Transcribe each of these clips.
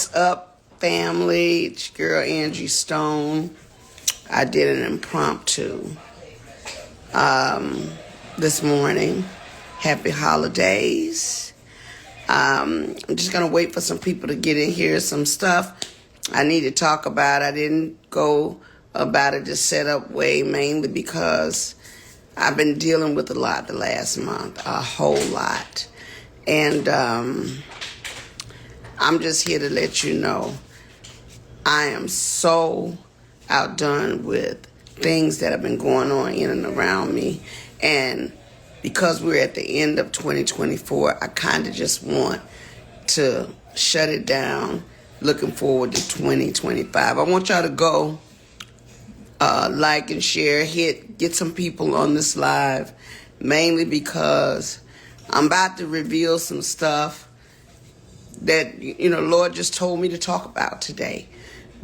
What's up, family? It's your girl Angie Stone. I did an impromptu this morning. Happy holidays. I'm just going to wait for some people to get in here. Some stuff I need to talk about. I didn't go about it to set up way, mainly because I've been dealing with a lot the last month, a whole lot. And I'm just here to let you know I am so outdone with things that have been going on in and around me. And because we're at the end of 2024, I kind of just want to shut it down, looking forward to 2025. I want y'all to go like and share, get some people on this live, mainly because I'm about to reveal some stuff that, Lord just told me to talk about today.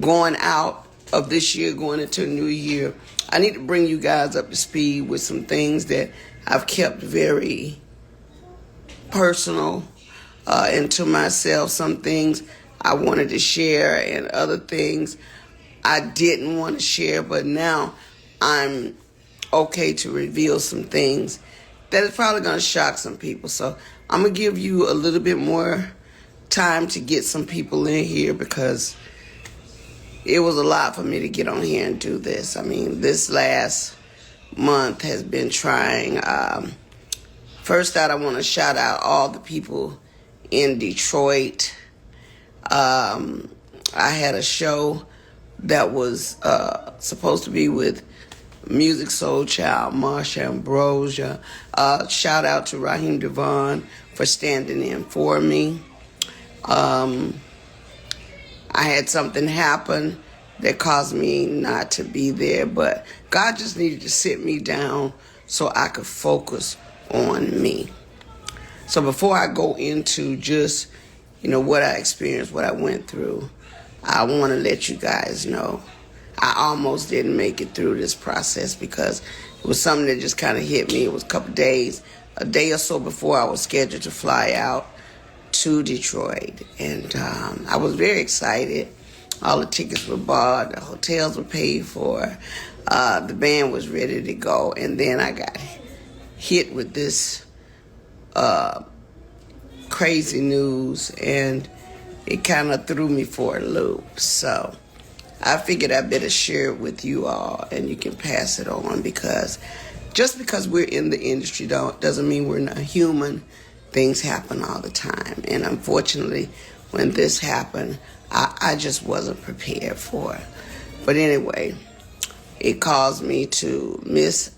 Going out of this year, going into a new year, I need to bring you guys up to speed with some things that I've kept very personal and to myself. Some things I wanted to share and other things I didn't want to share, but now I'm okay to reveal some things that is probably going to shock some people. So I'm going to give you a little bit more time to get some people in here because it was a lot for me to get on here and do this. I mean, this last month has been trying. First out, I want to shout out all the people in Detroit. I had a show that was supposed to be with Music Soul Child, Marsha Ambrosia. Shout out to Raheem Devon for standing in for me. I had something happen that caused me not to be there, but God just needed to sit me down so I could focus on me. So before I go into just, what I experienced, what I went through, I want to let you guys know I almost didn't make it through this process because it was something that just kind of hit me. It was a day or so before I was scheduled to fly out to Detroit. And I was very excited. All the tickets were bought. The hotels were paid for. The band was ready to go. And then I got hit with this crazy news, and it kind of threw me for a loop. So I figured I better share it with you all, and you can pass it on, because just because we're in the industry doesn't mean we're not human. Things happen all the time. And unfortunately, when this happened, I just wasn't prepared for it. But anyway, it caused me to miss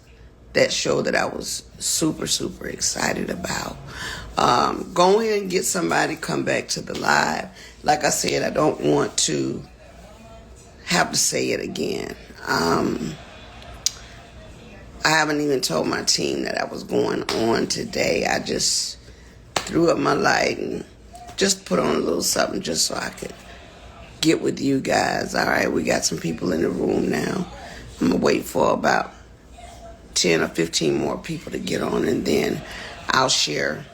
that show that I was super, super excited about. Go ahead and get somebody, come back to the live. Like I said, I don't want to have to say it again. I haven't even told my team that I was going on today. I just threw up my light and just put on a little something just so I could get with you guys. All right, we got some people in the room now. I'm going to wait for about 10 or 15 more people to get on, and then I'll share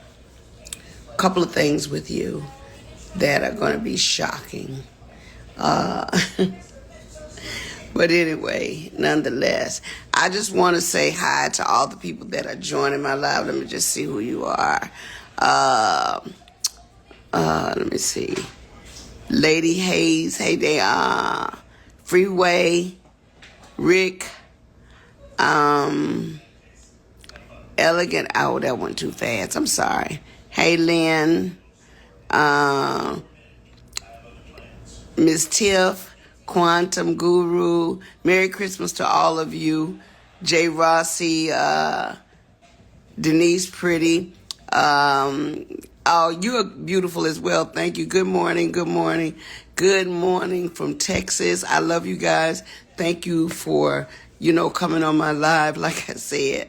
a couple of things with you that are going to be shocking. But anyway, nonetheless, I just want to say hi to all the people that are joining my live. Let me just see who you are. Let me see. Lady Hayes, hey there. Freeway, Rick, Elegant. Oh, that went too fast. I'm sorry. Hey, Lynn, Miss Tiff, Quantum Guru. Merry Christmas to all of you. Jay Rossi, Denise Pretty. Oh, you're beautiful as well. Thank you. Good morning. Good morning. Good morning from Texas. I love you guys. Thank you for, coming on my live. Like I said,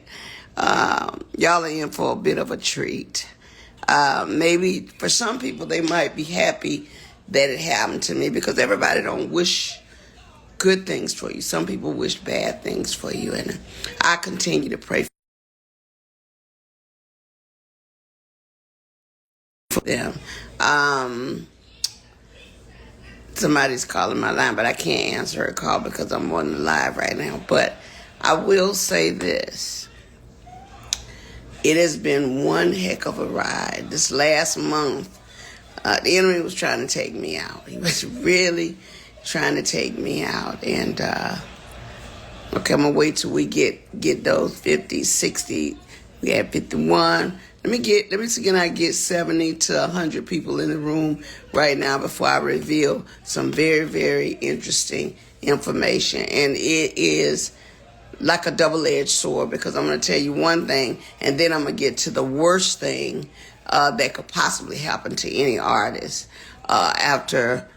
y'all are in for a bit of a treat. Maybe for some people, they might be happy that it happened to me, because everybody don't wish good things for you. Some people wish bad things for you, and I continue to pray for them. Somebody's calling my line, but I can't answer her call because I'm on the live right now. But I will say this. It has been one heck of a ride. This last month, the enemy was trying to take me out. He was really trying to take me out. And, okay, I'm going to wait till we get those 50, 60. We had 51. Let me see, can I get 70 to 100 people in the room right now before I reveal some very, very interesting information. And it is like a double-edged sword, because I'm going to tell you one thing, and then I'm going to get to the worst thing that could possibly happen to any artist after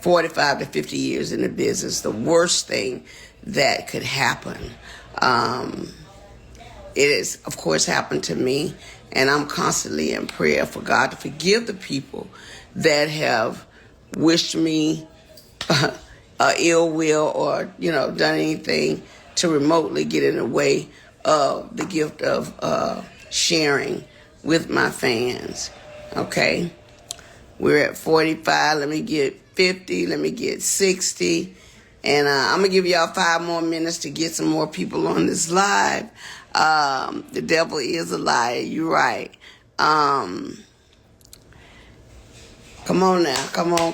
45 to 50 years in the business. The worst thing that could happen. It has, of course, happened to me, and I'm constantly in prayer for God to forgive the people that have wished me ill will or, done anything to remotely get in the way of the gift of sharing with my fans. Okay? We're at 45. Let me get 50. Let me get 60. And I'm going to give y'all 5 more minutes to get some more people on this live. The devil is a liar. You're right. Come on now. Come on.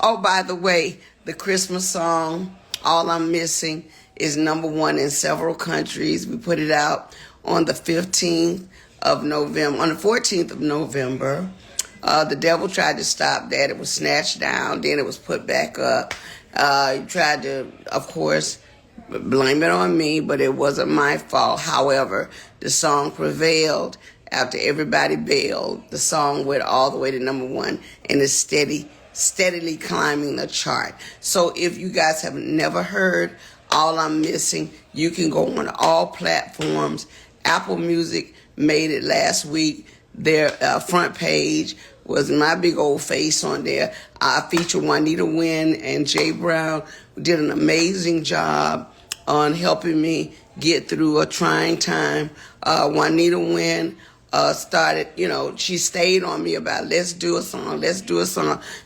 Oh, by the way, the Christmas song, All I'm Missing, is #1 in several countries. We put it out on the 15th of November. On the 14th of November, the devil tried to stop that. It was snatched down. Then it was put back up. He tried to, of course, blame it on me, but it wasn't my fault. However, the song prevailed. After everybody bailed, the song went all the way to #1 and is steadily climbing the chart. So if you guys have never heard All I'm Missing, you can go on all platforms. Apple Music made it last week. Their front page was my big old face on there. I featured Juanita Wynn and Jay Brown, who did an amazing job on helping me get through a trying time. Juanita Wynn started, she stayed on me about let's do a song.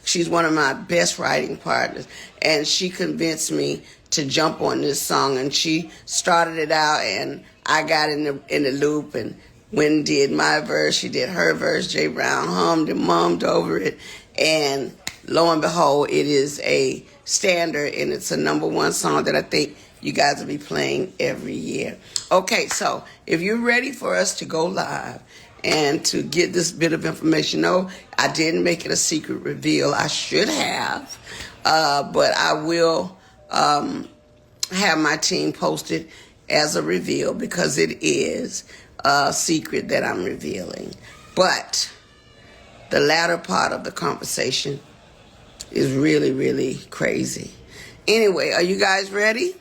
She's one of my best writing partners, and she convinced me to jump on this song, and she started it out, and I got in the loop, and Wynn did my verse, she did her verse, Jay Brown hummed and mummed over it, and lo and behold, it is a standard, and it's a #1 song that I think you guys will be playing every year. Okay, so if you're ready for us to go live and to get this bit of information, no, I didn't make it a secret reveal. I should have, but I will have my team post it as a reveal because it is a secret that I'm revealing. But the latter part of the conversation is really, really crazy. Anyway, are you guys ready?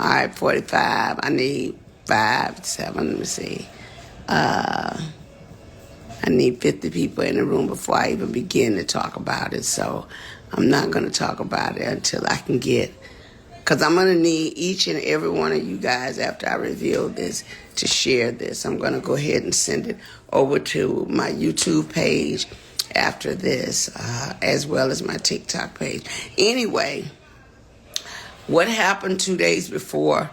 All right, 45. I need 5, 7. Let me see. I need 50 people in the room before I even begin to talk about it. So I'm not going to talk about it until I can get, because I'm going to need each and every one of you guys after I reveal this to share this. I'm going to go ahead and send it over to my YouTube page after this, as well as my TikTok page. Anyway, what happened 2 days before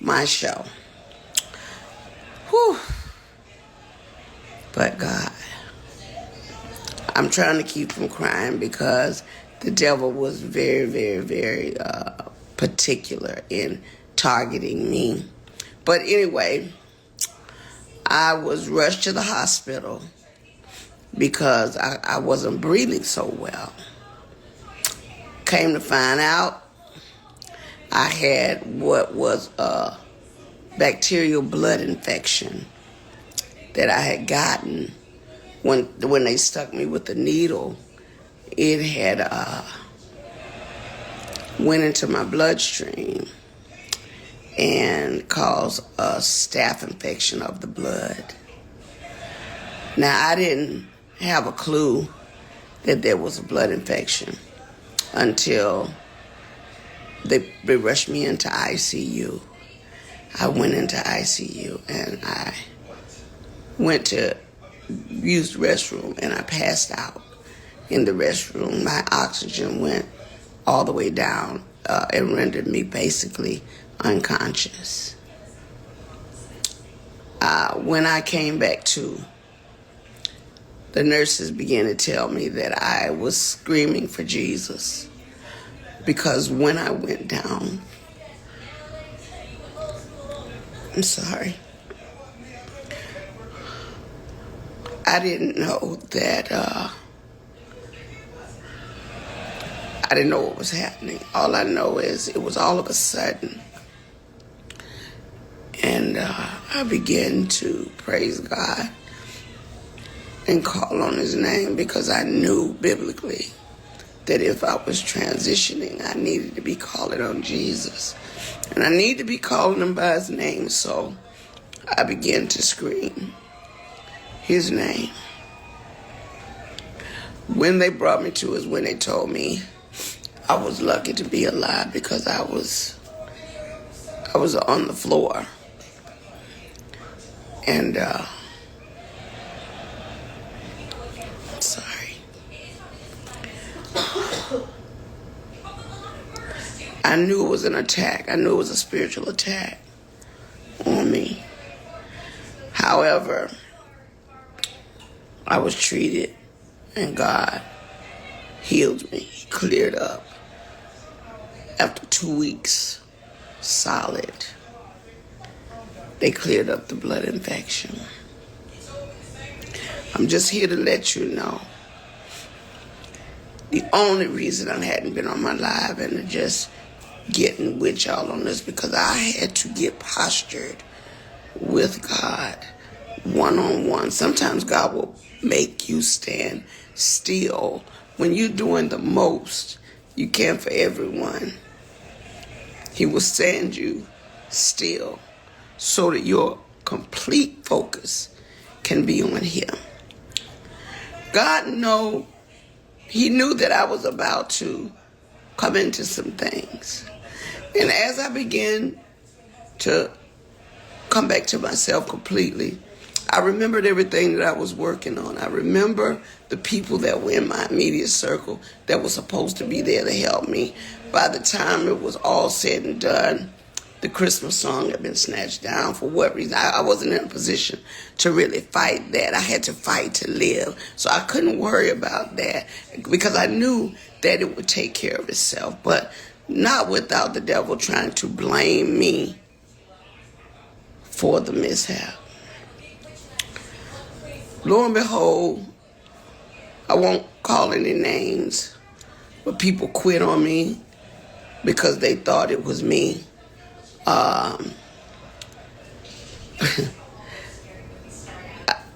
my show? Whew. But God, I'm trying to keep from crying because the devil was very, very, very particular in targeting me. But anyway, I was rushed to the hospital because I wasn't breathing so well. Came to find out, I had what was a bacterial blood infection that I had gotten when they stuck me with the needle. It had went into my bloodstream and caused a staph infection of the blood. Now, I didn't have a clue that there was a blood infection until they rushed me into ICU. I went into ICU and I went to used the restroom and I passed out in the restroom. My oxygen went all the way down and rendered me basically unconscious. When I came back to, the nurses began to tell me that I was screaming for Jesus, because when I went down, I'm sorry, I didn't know that, I didn't know what was happening. All I know is it was all of a sudden. And I began to praise God and call on his name, because I knew biblically that if I was transitioning, I needed to be calling on Jesus. And I need to be calling him by his name. So I began to scream his name. When they brought me to is when they told me I was lucky to be alive, because I was on the floor. And sorry. I knew it was an attack. I knew it was a spiritual attack on me. However, I was treated and God healed me. He cleared up. After 2 weeks, solid, they cleared up the blood infection. I'm just here to let you know, the only reason I hadn't been on my live and just getting with y'all on this, because I had to get postured with God one-on-one. Sometimes God will make you stand still. When you're doing the most you can for everyone, he will stand you still so that your complete focus can be on him. God he knew that I was about to come into some things. And as I began to come back to myself completely, I remembered everything that I was working on. I remember the people that were in my immediate circle that were supposed to be there to help me. By the time it was all said and done, the Christmas song had been snatched down. For what reason? I wasn't in a position to really fight that. I had to fight to live. So I couldn't worry about that, because I knew that it would take care of itself, but not without the devil trying to blame me for the mishap. Lo and behold, I won't call any names, but people quit on me because they thought it was me.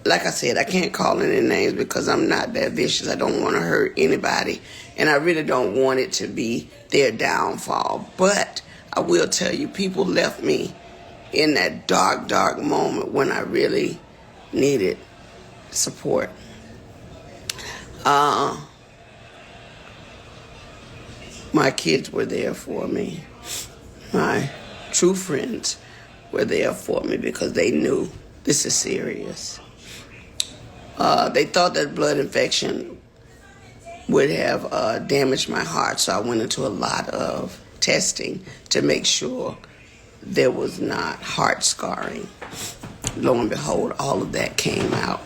Like I said, I can't call any names because I'm not that vicious. I don't want to hurt anybody, and I really don't want it to be their downfall. But I will tell you, people left me in that dark, dark moment when I really needed support. My kids were there for me. My true friends were there for me because they knew this is serious. They thought that blood infection would have damaged my heart, so I went into a lot of testing to make sure there was not heart scarring. Lo and behold, all of that came out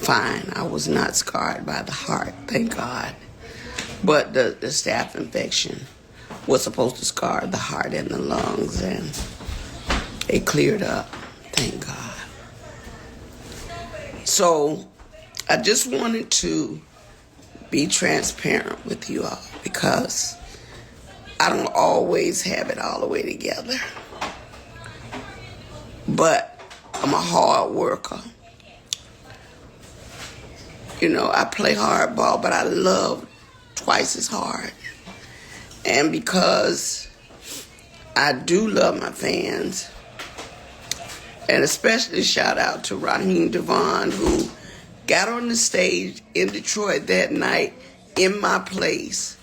fine. I was not scarred by the heart, thank God. But the staph infection was supposed to scar the heart and the lungs, and it cleared up, thank God. So I just wanted to be transparent with you all, because I don't always have it all the way together. But I'm a hard worker. You know, I play hardball, but I love twice as hard. And because I do love my fans, and especially shout out to Raheem Devon, who got on the stage in Detroit that night in my place,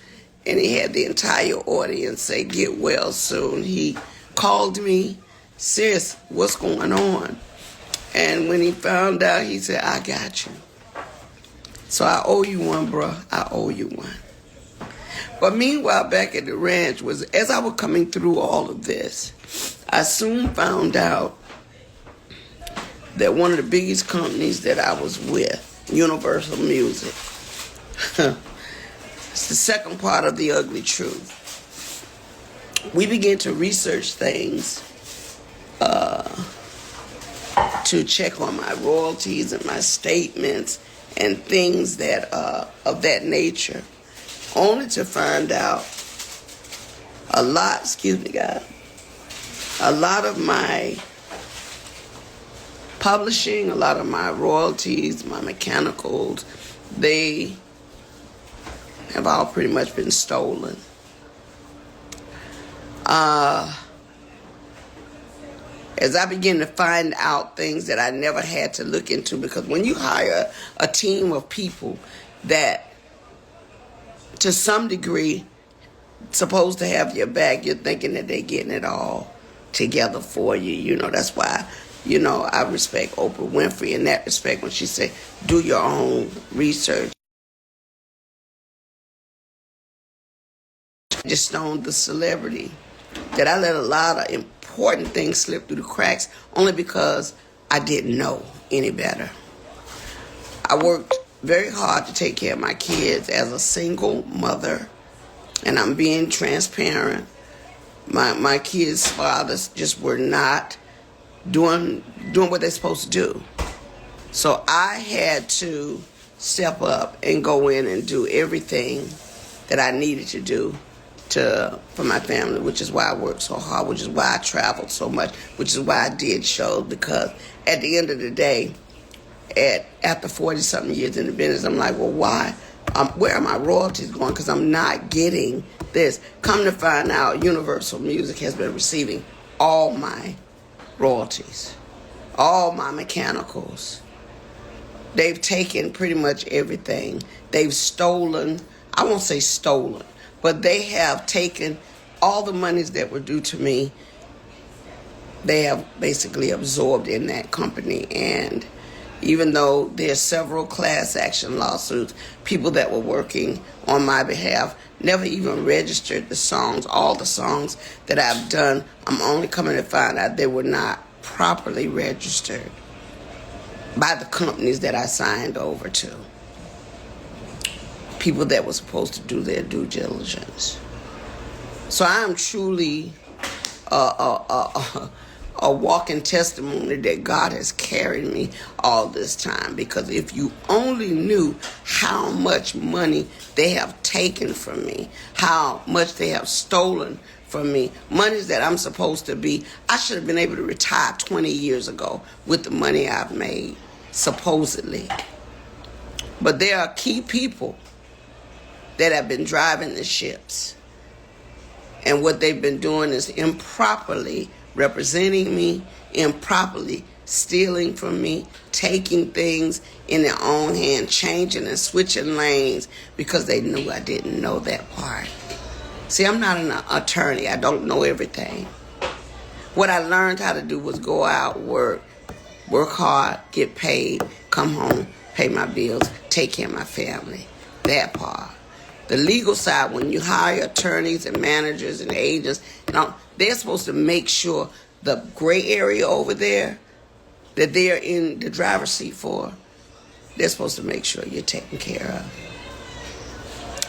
and he had the entire audience say, "Get well soon." He called me, "Sis, what's going on?" And when he found out, he said, I got you. So I owe you one, bruh. I owe you one. But meanwhile, back at the ranch, as I was coming through all of this, I soon found out that one of the biggest companies that I was with, Universal Music, it's the second part of the ugly truth. We began to research things to check on my royalties and my statements and things that of that nature, only to find out a lot of my publishing, a lot of my royalties, my mechanicals, they have all pretty much been stolen. As I begin to find out things that I never had to look into, because when you hire a team of people that, to some degree, supposed to have your back, you're thinking that they're getting it all together for you. You know, that's why, you know, I respect Oprah Winfrey in that respect when she said, do your own research. I just stoned the celebrity that I let a lot of important things slip through the cracks only because I didn't know any better. I worked very hard to take care of my kids as a single mother, and I'm being transparent. My kids' fathers just were not doing what they're supposed to do. So I had to step up and go in and do everything that I needed to do for my family, which is why I worked so hard, which is why I traveled so much, which is why I did shows, because at the end of the day, after 40-something years in the business, I'm like, well, why? Where are my royalties going? Because I'm not getting this. Come to find out, Universal Music has been receiving all my royalties, all my mechanicals. They've taken pretty much everything. They've stolen, I won't say stolen, but they have taken all the monies that were due to me. They have basically absorbed in that company. And even though there's several class action lawsuits, people that were working on my behalf never even registered the songs. All the songs that I've done, I'm only coming to find out they were not properly registered by the companies that I signed over to. People that were supposed to do their due diligence. So I am truly a walking testimony that God has carried me all this time. Because if you only knew how much money they have taken from me, how much they have stolen from me, monies that I'm supposed to be, I should have been able to retire 20 years ago with the money I've made, supposedly. But there are key people that have been driving the ships. And what they've been doing is improperly representing me, improperly stealing from me, taking things in their own hand, changing and switching lanes because they knew I didn't know that part. See, I'm not an attorney. I don't know everything. What I learned how to do was go out, work hard, get paid, come home, pay my bills, take care of my family. That part. The legal side, when you hire attorneys and managers and agents, they're supposed to make sure the gray area over there that they're in the driver's seat for, they're supposed to make sure you're taken care of.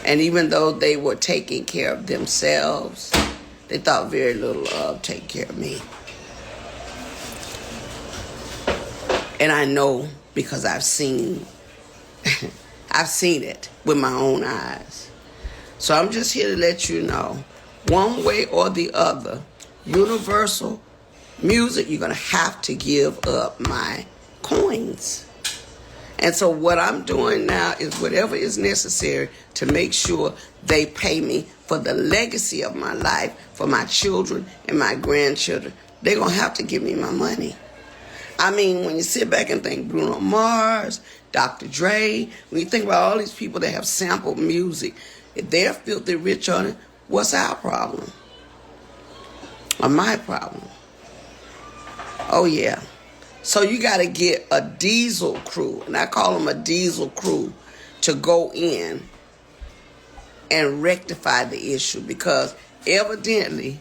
And even though they were taking care of themselves, they thought very little of taking care of me. And I know because I've seen it with my own eyes. So I'm just here to let you know, one way or the other, Universal Music, you're going to have to give up my coins. And so what I'm doing now is whatever is necessary to make sure they pay me for the legacy of my life, for my children and my grandchildren. They're going to have to give me my money. I mean, when you sit back and think Bruno Mars, Dr. Dre, when you think about all these people that have sampled music, if they're filthy rich on it, what's our problem? Or my problem? Oh, yeah. So you got to get a diesel crew, and I call them a diesel crew, to go in and rectify the issue, because evidently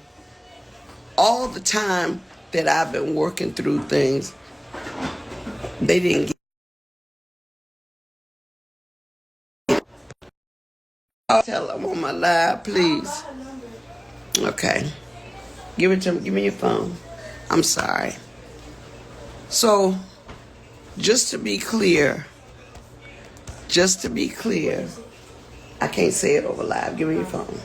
all the time that I've been working through things, they didn't get. I'll tell them on my live, please. Okay. Give it to me. Give me your phone. I'm sorry. So, just to be clear, I can't say it over live. Give me your phone.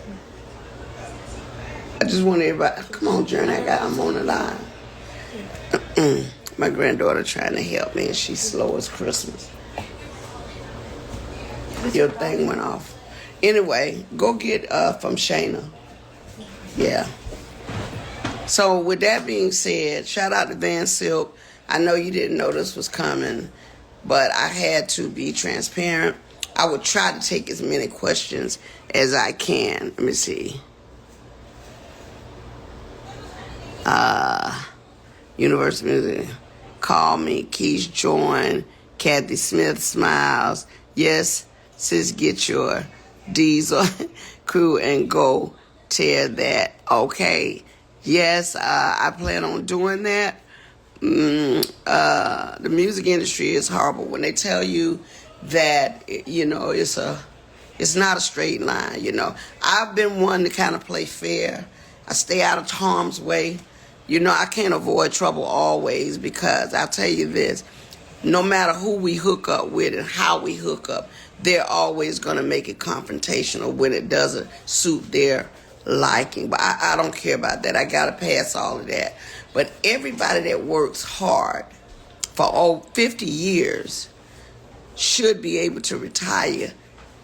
I just want everybody, come on, Journey, I'm on the line. My granddaughter trying to help me, and she's slow as Christmas. Your thing went off. Anyway, go get from Shayna. Yeah. So with that being said, shout out to Van Silk. I know you didn't know this was coming, but I had to be transparent. I would try to take as many questions as I can. Let me see. Universal Music, call me. Keish join. Kathy Smith smiles. Yes, sis, get your diesel crew and go tear that. Okay. Yes, I plan on doing that. The music industry is horrible when they tell you that, it's not a straight line. I've been one to kind of play fair. I stay out of harm's way. I can't avoid trouble always, because I'll tell you this, no matter who we hook up with and how we hook up, they're always going to make it confrontational when it doesn't suit their liking. But I don't care about that. I got to pass all of that. But everybody that works hard for 50 years should be able to retire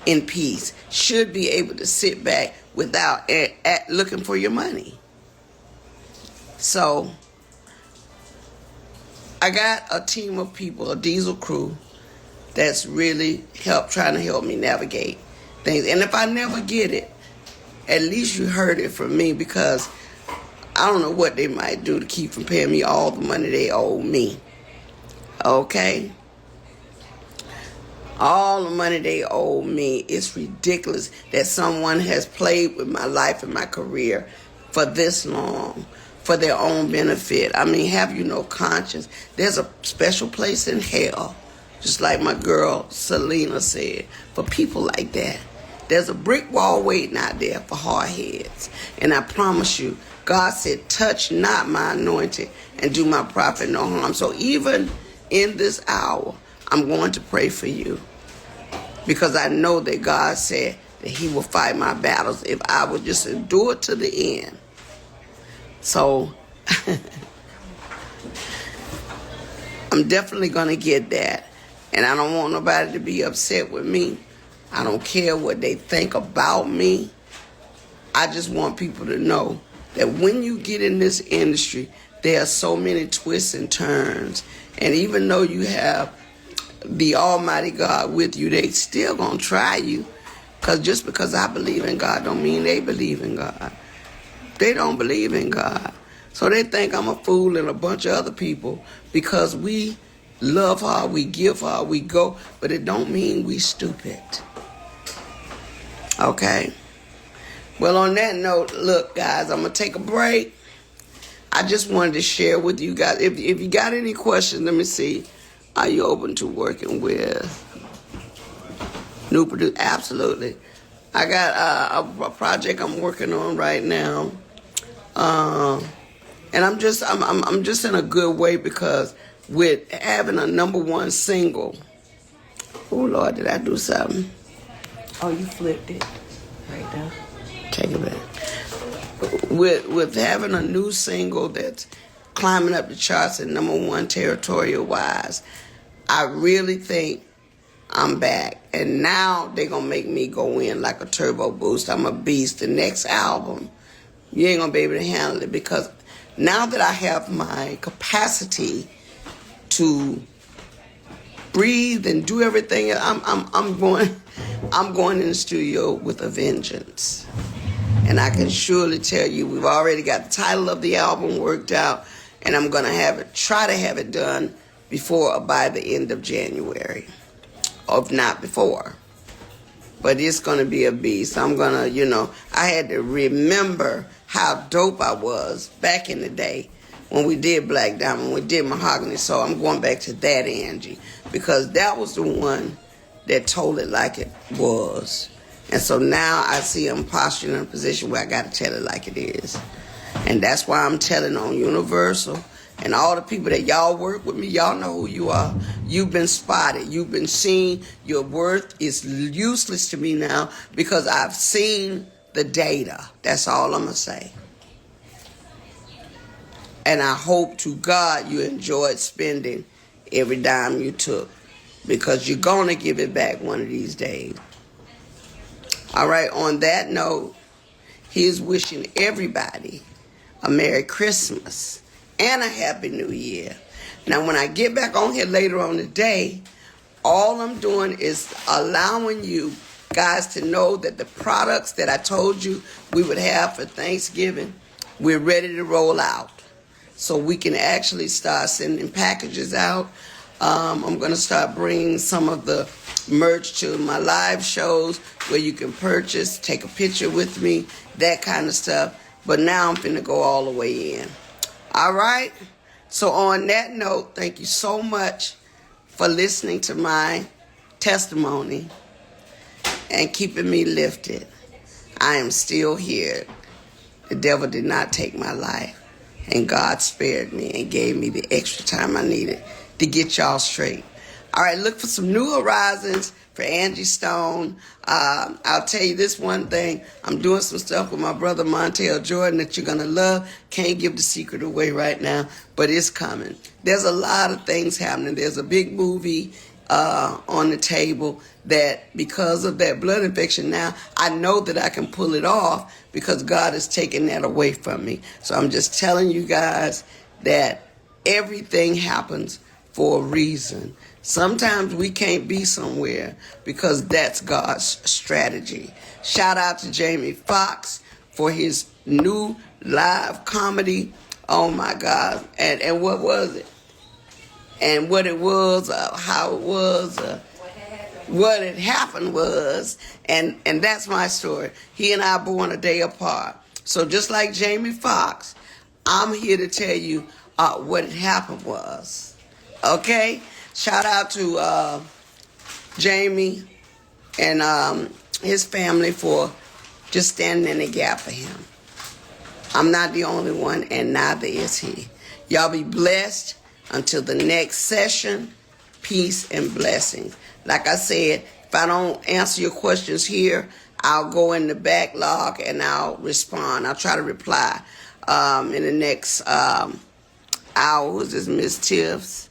in peace, should be able to sit back without looking for your money. So I got a team of people, a diesel crew, that's really trying to help me navigate things. And if I never get it, at least you heard it from me, because I don't know what they might do to keep from paying me all the money they owe me. Okay? All the money they owe me. It's ridiculous that someone has played with my life and my career for this long, for their own benefit. I mean, have you no conscience? There's a special place in hell, just like my girl Selena said, for people like that. There's a brick wall waiting out there for hard heads. And I promise you, God said, touch not my anointing and do my prophet no harm. So even in this hour, I'm going to pray for you, because I know that God said that he will fight my battles if I would just endure to the end. So I'm definitely going to get that. And I don't want nobody to be upset with me. I don't care what they think about me. I just want people to know that when you get in this industry, there are so many twists and turns. And even though you have the Almighty God with you, they still going to try you. Because just because I believe in God don't mean they believe in God. They don't believe in God. So they think I'm a fool and a bunch of other people, because we love hard, we give hard, we go, but it don't mean we stupid. Okay? Well, on that note, look, guys, I'm going to take a break. I just wanted to share with you guys. If you got any questions, let me see. Are you open to working with new producers? Absolutely. I got a project I'm working on right now. And I'm just in a good way, because with having a #1 single. Oh, Lord, did I do something? Oh, you flipped it right there. Take it back. With having a new single that's climbing up the charts at #1 territorial-wise, I really think I'm back. And now they're going to make me go in like a turbo boost. I'm a beast. The next album, you ain't going to be able to handle it, because now that I have my capacity to breathe and do everything, I'm going in the studio with a vengeance. And I can surely tell you, we've already got the title of the album worked out. and I'm going to try to have it done before or by the end of January, or if not before. But it's going to be a beast. I'm going to, I had to remember how dope I was back in the day when we did Black Diamond, when we did Mahogany. So I'm going back to that Angie, because that was the one that told it like it was. And so now I see I'm posturing in a position where I got to tell it like it is. And that's why I'm telling on Universal. And all the people that y'all work with me, y'all know who you are. You've been spotted. You've been seen. Your worth is useless to me now because I've seen the data. That's all I'm going to say. And I hope to God you enjoyed spending every dime you took, because you're going to give it back one of these days. All right, on that note, here's wishing everybody a Merry Christmas and a Happy New Year. Now, when I get back on here later on today, all I'm doing is allowing you guys to know that the products that I told you we would have for Thanksgiving, we're ready to roll out. So we can actually start sending packages out. I'm going to start bringing some of the merch to my live shows where you can purchase, take a picture with me, that kind of stuff. But now I'm finna go all the way in. All right? So on that note, thank you so much for listening to my testimony and keeping me lifted. I am still here. The devil did not take my life, and God spared me and gave me the extra time I needed to get y'all straight. All right, look for some new horizons for Angie Stone. I'll tell you this one thing. I'm doing some stuff with my brother Montel Jordan that you're going to love. Can't give the secret away right now, but it's coming. There's a lot of things happening. There's a big movie on the table that because of that blood infection now, I know that I can pull it off because God has taken that away from me. So I'm just telling you guys that everything happens for a reason. Sometimes we can't be somewhere because that's God's strategy. Shout out to Jamie Foxx for his new live comedy. Oh my God. And what was it? And what it was, how it was, what had happened was, and that's my story. He and I born a day apart. So just like Jamie Foxx, I'm here to tell you what had happened was. Okay? Shout out to Jamie and his family for just standing in the gap for him. I'm not the only one, and neither is he. Y'all be blessed until the next session. Peace and blessings. Like I said, if I don't answer your questions here, I'll go in the backlog and I'll respond. I'll try to reply in the next hour. Who's this? Miss Tiff's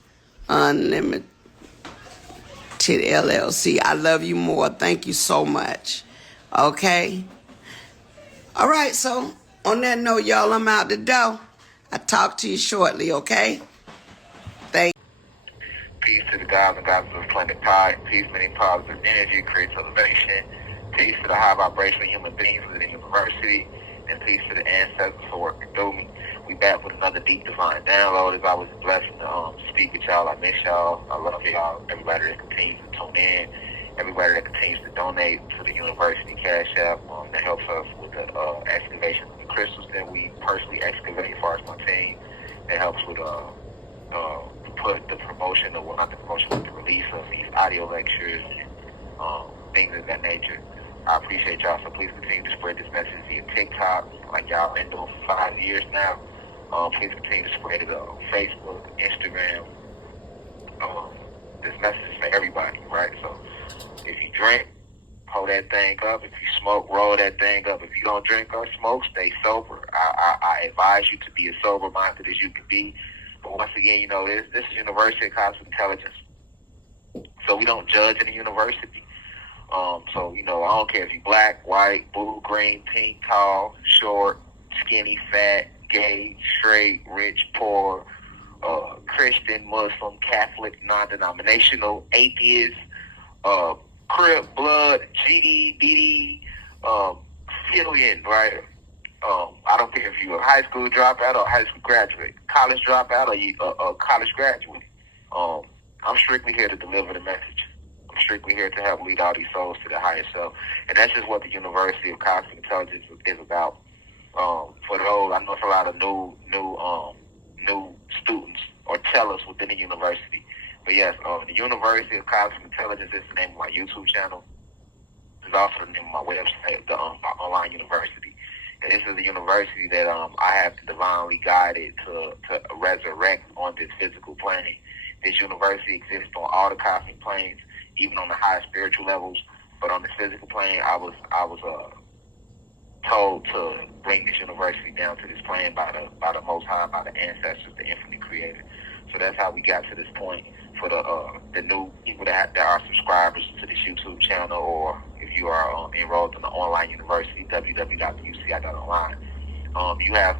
Unlimited LLC. I love you more. Thank you so much. Okay? All right, so on that note, y'all, I'm out the door. I'll talk to you shortly, okay? Peace to the gods and goddesses of planet Pi. Peace, many positive energy, creates elevation. Peace to the high vibrational human beings within the university. And peace to the ancestors for working through me. We back with another deep divine download. It's always a blessing to speak with y'all. I miss y'all. I love y'all. Everybody that continues to tune in. Everybody that continues to donate to the university cash app that helps us with the excavation of the crystals that we personally excavate as far as my team. That helps with put the promotion, or well, not the promotion, but the release of these audio lectures and things of that nature. I appreciate y'all, so please continue to spread this message via TikTok, like y'all been doing for 5 years now. Please continue to spread it on Facebook, Instagram. This message is for everybody, right? So if you drink, hold that thing up. If you smoke, roll that thing up. If you don't drink or smoke, stay sober. I advise you to be as sober-minded as you can be. But once again, this is University of Cosmic Intelligence. So we don't judge in the university. So, I don't care if you're black, white, blue, green, pink, tall, short, skinny, fat, gay, straight, rich, poor, Christian, Muslim, Catholic, non-denominational, atheist, Crip, blood, GD, BD, Syrian, right? I don't care if you're a high school dropout or a high school graduate, college dropout or you a college graduate. I'm strictly here to deliver the message. I'm strictly here to help lead all these souls to the higher self, and that's just what the University of Cosmic Intelligence is about. For those, I know it's a lot of new students or tellers within the university, but yes, the University of Cosmic Intelligence is the name of my YouTube channel. It's also the name of my website, my online university. And this is the university that I have divinely guided to resurrect on this physical plane. This university exists on all the cosmic planes, even on the higher spiritual levels. But on the physical plane, I was told to bring this university down to this plane by the Most High, by the ancestors, the infinite creator. So that's how we got to this point. For the new people that are subscribers to this YouTube channel, or if you are enrolled in the online university, www.uci.online, you have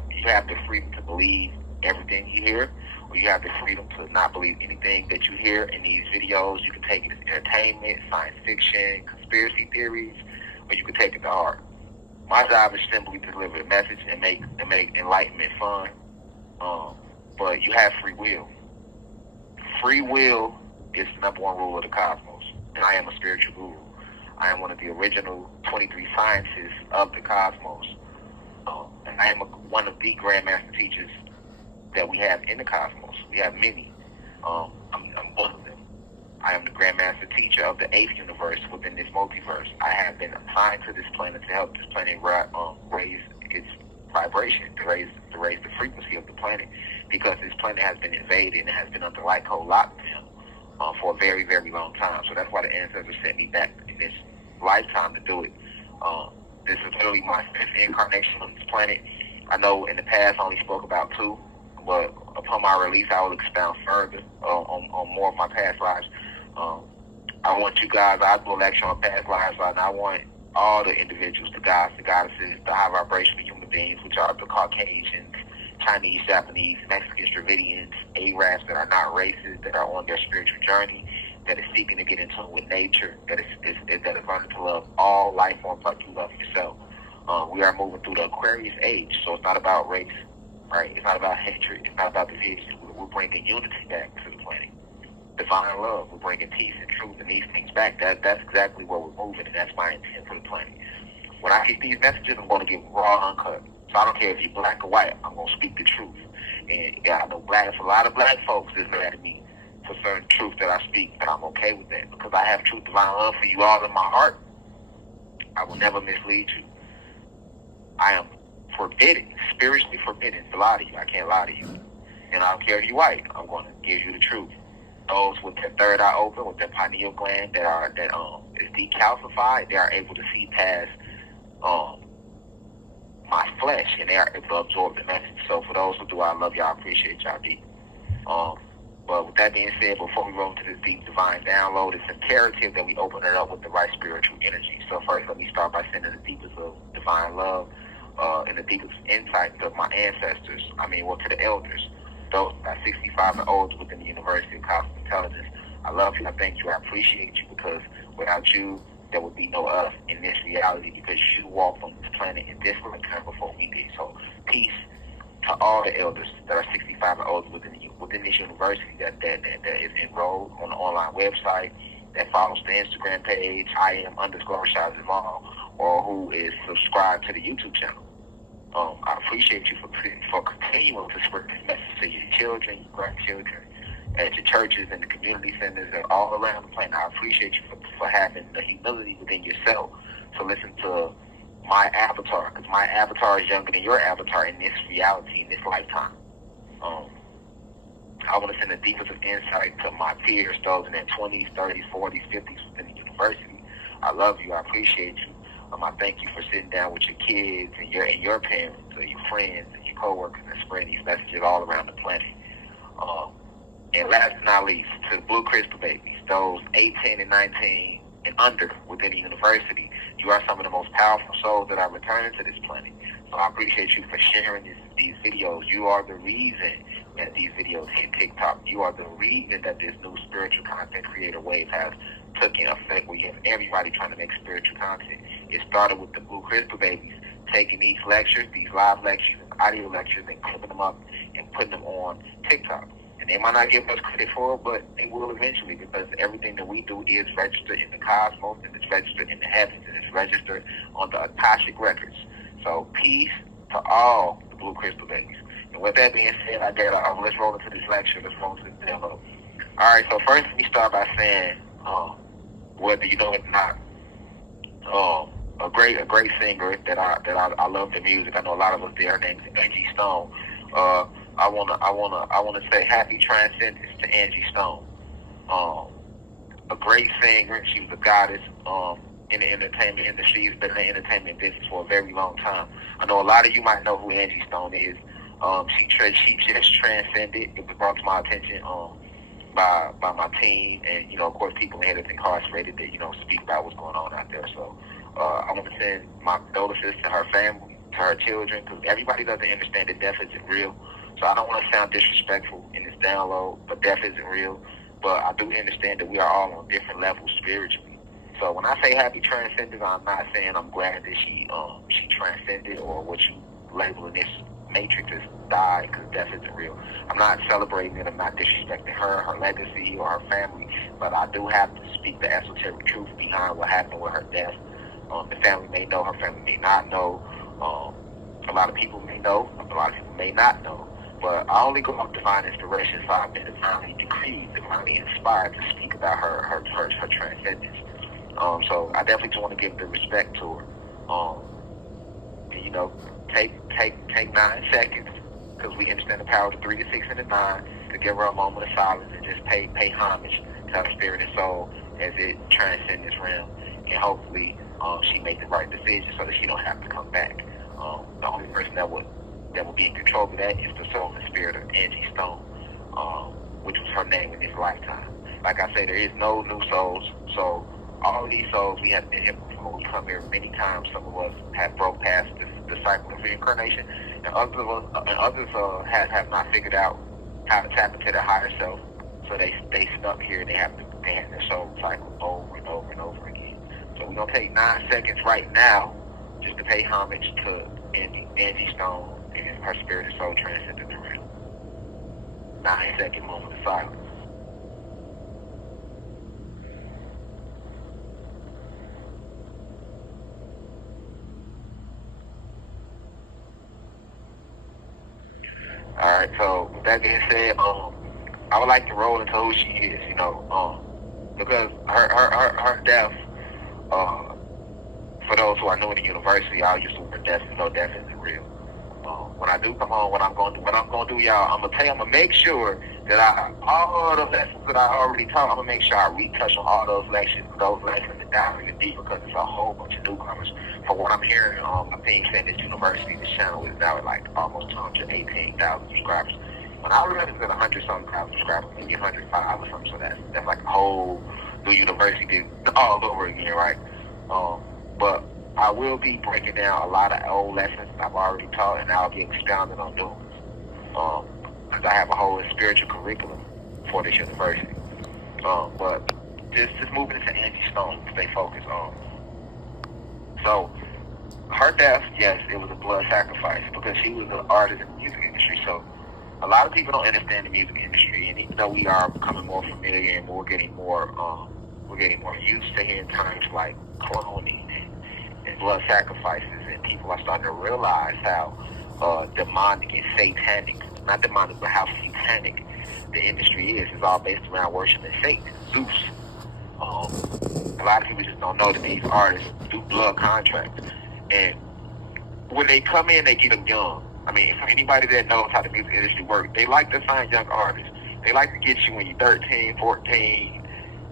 the freedom to believe everything you hear, or you have the freedom to not believe anything that you hear in these videos. You can take it as entertainment, science fiction, conspiracy theories, or you can take it to heart. My job is simply to deliver the message and make enlightenment fun. But you have free will. Free will is the number one rule of the cosmos, and I am a spiritual guru. I am one of the original 23 scientists of the cosmos, and I am one of the grandmaster teachers that we have in the cosmos. We have many. I'm one of them. I am the grandmaster teacher of the 8th universe within this multiverse. I have been assigned to this planet to help this planet raise its vibration, to raise the frequency of the planet, because this planet has been invaded and has been under light code lockdown for a very, very long time. So that's why the ancestors sent me back in this lifetime to do it. This is literally my 5th incarnation on this planet. I know in the past I only spoke about 2, but upon my release I will expound further on more of my past lives. I want you guys, I do a lecture on past lives, and I want all the individuals, the gods, the goddesses, the high vibrational human beings, which are the Caucasians, Chinese, Japanese, Mexicans, Dravidians, Arabs that are not racist, that are on their spiritual journey, that is seeking to get in tune with nature, that is learning to love all life forms like you love yourself. We are moving through the Aquarius age, so it's not about race, right? It's not about hatred. It's not about division. We're bringing unity back to the planet. Divine love. We're bringing peace and truth and these things back. That's exactly where we're moving, and that's my intent for the planet. When I get these messages, I'm going to give raw, uncut. So I don't care if you're black or white. I'm going to speak the truth. And yeah, I know a lot of black folks is mad at me for certain truth that I speak, but I'm okay with that because I have true divine love for you all in my heart. I will never mislead you. I am forbidden, spiritually forbidden to lie to you. I can't lie to you. And I don't care if you're white. I'm going to give you the truth. Those with their third eye open, with their pineal gland that is decalcified, they are able to see past my flesh, and they are able to absorb the message. So for those who do, I love y'all, appreciate y'all deep. But with that being said, before we roll into this deep divine download, it's imperative that we open it up with the right spiritual energy. So first, let me start by sending the deepest of divine love and the deepest insight of my ancestors. To the elders, those at 65 and older within the University of Cosmic Intelligence. I love you. I thank you. I appreciate you, because without you, there would be no us in this reality, because you walked on this planet in this lifetime before we did. So peace to all the elders that are 65 and older within this university that is enrolled on the online website, that follows the Instagram page, I am _Rashad Jamal, or who is subscribed to the YouTube channel. I appreciate you for continuing to spread this message to your children, your grandchildren, at your churches and the community centers and all around the planet. I appreciate you for having the humility within yourself to listen to my avatar, because my avatar is younger than your avatar in this reality, in this lifetime. I want to send the deepest of insight to my peers, those in their 20s, 30s, 40s, 50s within the university. I love you. I appreciate you. I thank you for sitting down with your kids and your parents, or your friends and your coworkers, and spreading these messages all around the planet. And last but not least, to the Blue Crystal babies, those 18 and 19 and under within the university, you are some of the most powerful souls that are returning to this planet. So I appreciate you for sharing these videos. You are the reason that these videos hit TikTok. You are the reason that this new spiritual content creator wave has taken effect, where you have everybody trying to make spiritual content. It started with the Blue Crystal babies taking these lectures, these live lectures, and audio lectures, and clipping them up and putting them on TikTok. And they might not give us credit for it, but they will eventually, because everything that we do is registered in the cosmos, and it's registered in the heavens, and it's registered on the Akashic records. So peace to all the Blue Crystal babies. And with that being said, let's roll into this lecture. Let's roll into this demo. All right, so first let me start by saying, whether you know it or not, a great singer that I love the music. I know a lot of us did. Her name is Angie Stone. I wanna say happy transcendence to Angie Stone. A great singer. She was a goddess in the entertainment industry. She's been in the entertainment business for a very long time. I know a lot of you might know who Angie Stone is. She just transcended. It was brought to my attention by my team, and of course people in here that's incarcerated that speak about what's going on out there. So I want to send my condolences to her family, to her children, because everybody doesn't understand that death isn't real. So I don't want to sound disrespectful in this download, but death isn't real. But I do understand that we are all on different levels spiritually. So when I say happy transcendence, I'm not saying I'm glad that she transcended, or what you label in this matrix as died, because death isn't real. I'm not celebrating it. I'm not disrespecting her legacy, or her family. But I do have to speak the esoteric truth behind what happened with her death. The family may know, her family may not know. A lot of people may know, a lot of people may not know. But I only go off divine inspiration, so I've been divinely decreed, divinely inspired to speak about her transcendence. So I definitely just want to give the respect to her. And take 9 seconds, because we understand the power of the 3, the 6, and the 9, to give her a moment of silence and just pay homage to her spirit and soul as it transcends this realm. And hopefully she make the right decision so that she don't have to come back. The only person that would be in control of that is the soul and spirit of Angie Stone, which was her name in this lifetime. Like I say, there is no new souls. So all of these souls, we have been here before. We come here many times. Some of us have broke past the cycle of reincarnation, and others have not figured out how to tap into their higher self. So they stuck here, and they have their soul cycle over and over and over again. So we're gonna take 9 seconds right now just to pay homage to Angie Stone and her spirit and soul transcending the realm. 9-second moment of silence. All right, so with that being said, I would like to roll into who she is, because her death, for those who are new in the university, I used to word death isn't real. When I do come home, what I'm gonna do, y'all, I'm gonna make sure that all the lessons that I already taught, I'm gonna make sure I retouch on all those lessons and dive even deeper, because it's a whole bunch of newcomers. From what I'm hearing, I think saying this university, this channel is now at like almost 118,000 subscribers. When I remember it was at 100-something thousand subscribers, maybe 105 or something, so that's like a whole new university all over again, right? But I will be breaking down a lot of old lessons I've already taught, and I'll be expounding on new ones. Because I have a whole spiritual curriculum for this university. But just moving into Angie Stone, stay focused on. So her death, yes, it was a blood sacrifice, because she was an artist in the music industry. So a lot of people don't understand the music industry, and even though we are becoming more familiar and we're getting more used to hearing terms like cloning and blood sacrifices, and people are starting to realize how demonic and satanic, not demonic, but how satanic the industry is. It's all based around worshiping Satan, Zeus. A lot of people just don't know that these artists do blood contracts, and when they come in, they get them young. I mean, for anybody that knows how the music industry works, they like to find young artists. They like to get you when you're 13, 14,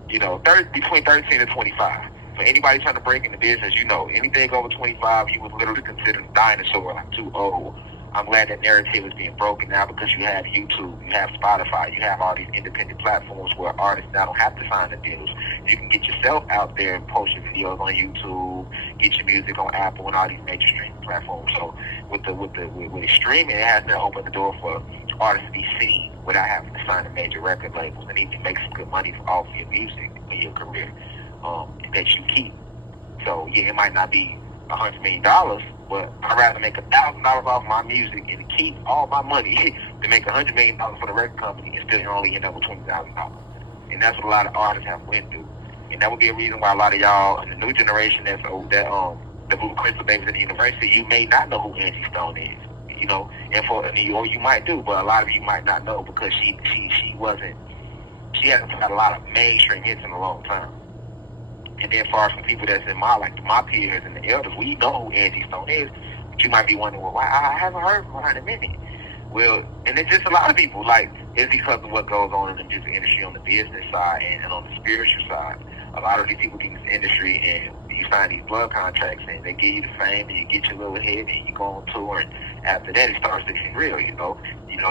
between 13 and 25. For anybody trying to break into business, anything over 25, you was literally considered a dinosaur, like too old. I'm glad that narrative is being broken now, because you have YouTube, you have Spotify, you have all these independent platforms where artists now don't have to sign the deals. You can get yourself out there and post your videos on YouTube, get your music on Apple and all these major streaming platforms. So with the streaming, it has now opened the door for artists to be seen without having to sign a major record labels, and even make some good money off your music and your career that you keep. So yeah, it might not be $100 million, But I'd rather make $1,000 off my music and keep all my money to make $100 million for the record company and still only end up with $20,000. And that's what a lot of artists have went through. And that would be a reason why a lot of y'all in the new generation that the Blue Crystal Babies at the university, you may not know who Angie Stone is. You know, or you might do, but a lot of you might not know because she hasn't had a lot of mainstream hits in a long time. And then, as far as some people that's in my peers and the elders, we know who Angie Stone is, but you might be wondering, well, why I haven't heard from her in a minute. Well, and it's just a lot of people, like, it's because of what goes on in the music industry on the business side and on the spiritual side. A lot of these people get in this industry and you sign these blood contracts and they give you the fame and you get your little hit and you go on tour, and after that it starts to get real, you know.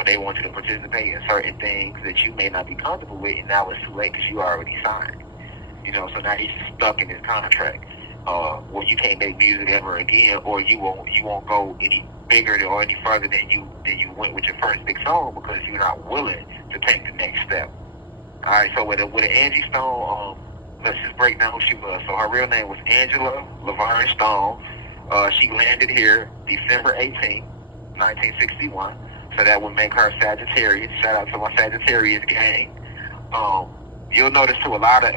They want you to participate in certain things that you may not be comfortable with, and now it's too late because you already signed. So now you're stuck in this contract where you can't make music ever again, or you won't go any bigger or any further than you went with your first big song because you're not willing to take the next step. All right, so with Angie Stone, let's just break down who she was. So her real name was Angela Laverne Stone. She landed here December 18, 1961. So that would make her Sagittarius. Shout out to my Sagittarius gang. You'll notice too a lot of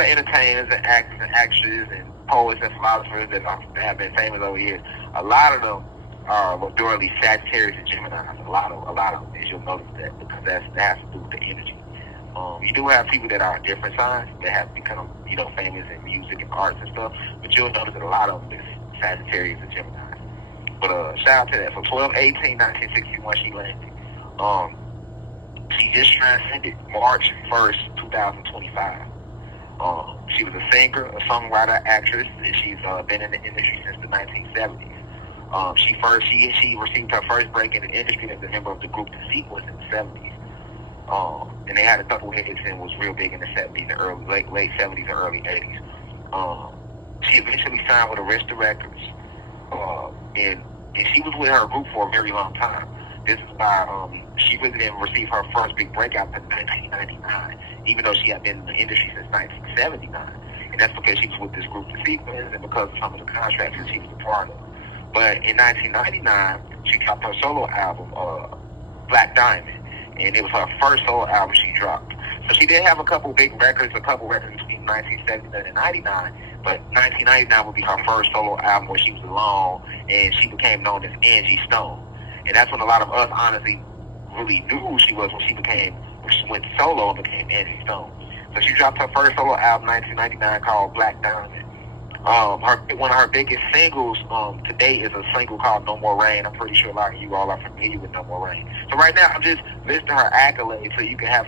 entertainers and actors and actresses and poets and philosophers that have been famous over here. A lot of them are majority Sagittarius and Geminis. A lot of them, as you'll notice that, because that has to do with the energy. You do have people that are different signs that have become, famous in music and arts and stuff, but you'll notice that a lot of them is Sagittarius and Geminis. But shout out to that. So 12/18/1961 she landed. She just transcended March 1st, 2025. She was a singer, a songwriter, actress, and she's been in the industry since the 1970s. She received her first break in the industry as a member of the group The Sequence in the 70s. And they had a couple hits and was real big in the 70s, and late 70s and early 80s. She eventually signed with Arista Records, and she was with her group for a very long time. This is why she really didn't receive her first big breakout until 1999, even though she had been in the industry since 1979. And that's because she was with this group, The Sequence, and because of some of the contracts that she was a part of. But in 1999, she dropped her solo album, Black Diamond, and it was her first solo album she dropped. So she did have a couple records between 1979 and 99, but 1999 would be her first solo album where she was alone, and she became known as Angie Stone. And that's when a lot of us honestly really knew who she was when she went solo and became Angie Stone. So she dropped her first solo album in 1999 called Black Diamond. One of her biggest singles today is a single called No More Rain. I'm pretty sure a lot of you all are familiar with No More Rain. So right now I'm just listing her accolades so you can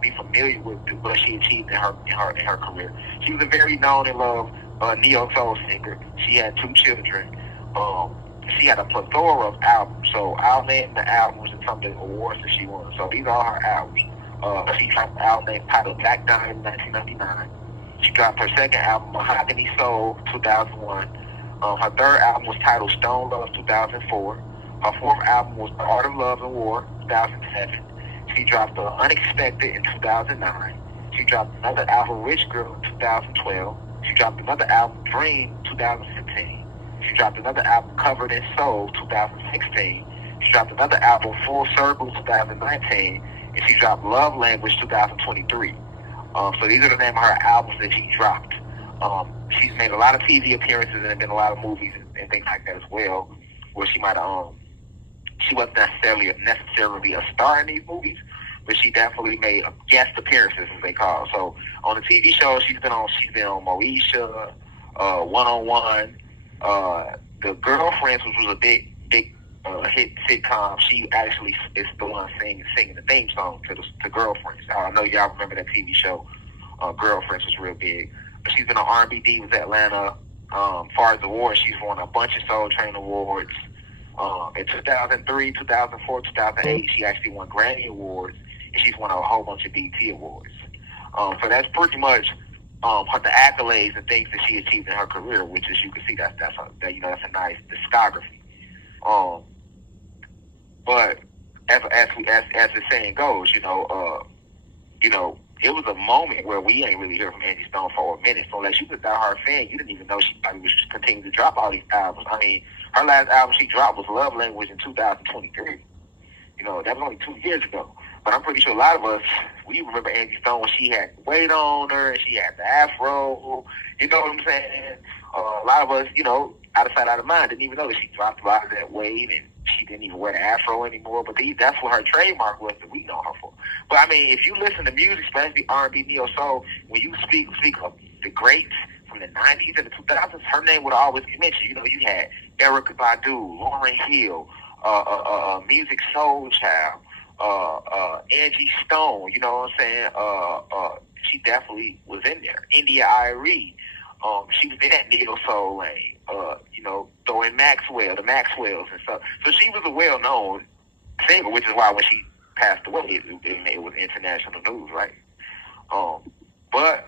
be familiar with what she achieved in her career. She was a very known and loved neo-soul singer. She had 2 children. She had a plethora of albums. So I'll name the albums and some of the awards that she won. So these are her albums. She dropped an album titled Black Diamond in 1999. She dropped her second album, Mahogany Soul, 2001. Her third album was titled Stone Love, 2004. Her fourth album was The Art of Love and War, 2007. She dropped The Unexpected in 2009. She dropped another album, Rich Girl, in 2012. She dropped another album, Dream, 2015. She dropped another album, Covered in Soul, 2016. She dropped another album, Full Circle, 2019. And she dropped Love Language, 2023. So these are the name of her albums that she dropped. She's made a lot of TV appearances and there have been a lot of movies and things like that as well, where she might have, she wasn't necessarily a star in these movies, but she definitely made guest appearances, as they call it. So on the TV show, she's been on Moesha, One on One, The Girlfriends, which was a big hit sitcom. She actually is the one singing the theme song to Girlfriends. I know y'all remember that TV show. Girlfriends was real big. But she's been on R&B Divas Atlanta. Far as awards, she's won a bunch of Soul Train awards. In 2003, 2004, 2008, she actually won Grammy awards, and she's won a whole bunch of BET awards. So that's pretty much the accolades and things that she achieved in her career, which, as you can see, that's a nice discography. But as the saying goes, it was a moment where we ain't really hear from Angie Stone for a minute. So, like, she was a diehard fan. You didn't even know she probably was just continuing to drop all these albums. I mean, her last album she dropped was Love Language in 2023. You know, that was only 2 years ago. But I'm pretty sure a lot of us, we remember Angie Stone when she had weight on her and she had the afro. You know what I'm saying? A lot of us, you know, out of sight, out of mind, didn't even know that she dropped a lot of that weight and she didn't even wear the afro anymore. But that's what her trademark was that we know her for. But, I mean, if you listen to music, especially R&B, neo-soul, when you speak of the greats from the 90s and the 2000s, her name would always be mentioned. You know, you had Erykah Badu, Lauryn Hill, Music Soul Child, Angie Stone, you know what I'm saying? She definitely was in there. India Irie, she was in that neo soul lane. You know, throwing Maxwell, the Maxwells and stuff. So she was a well-known singer, which is why when she passed away, it was international news, right? But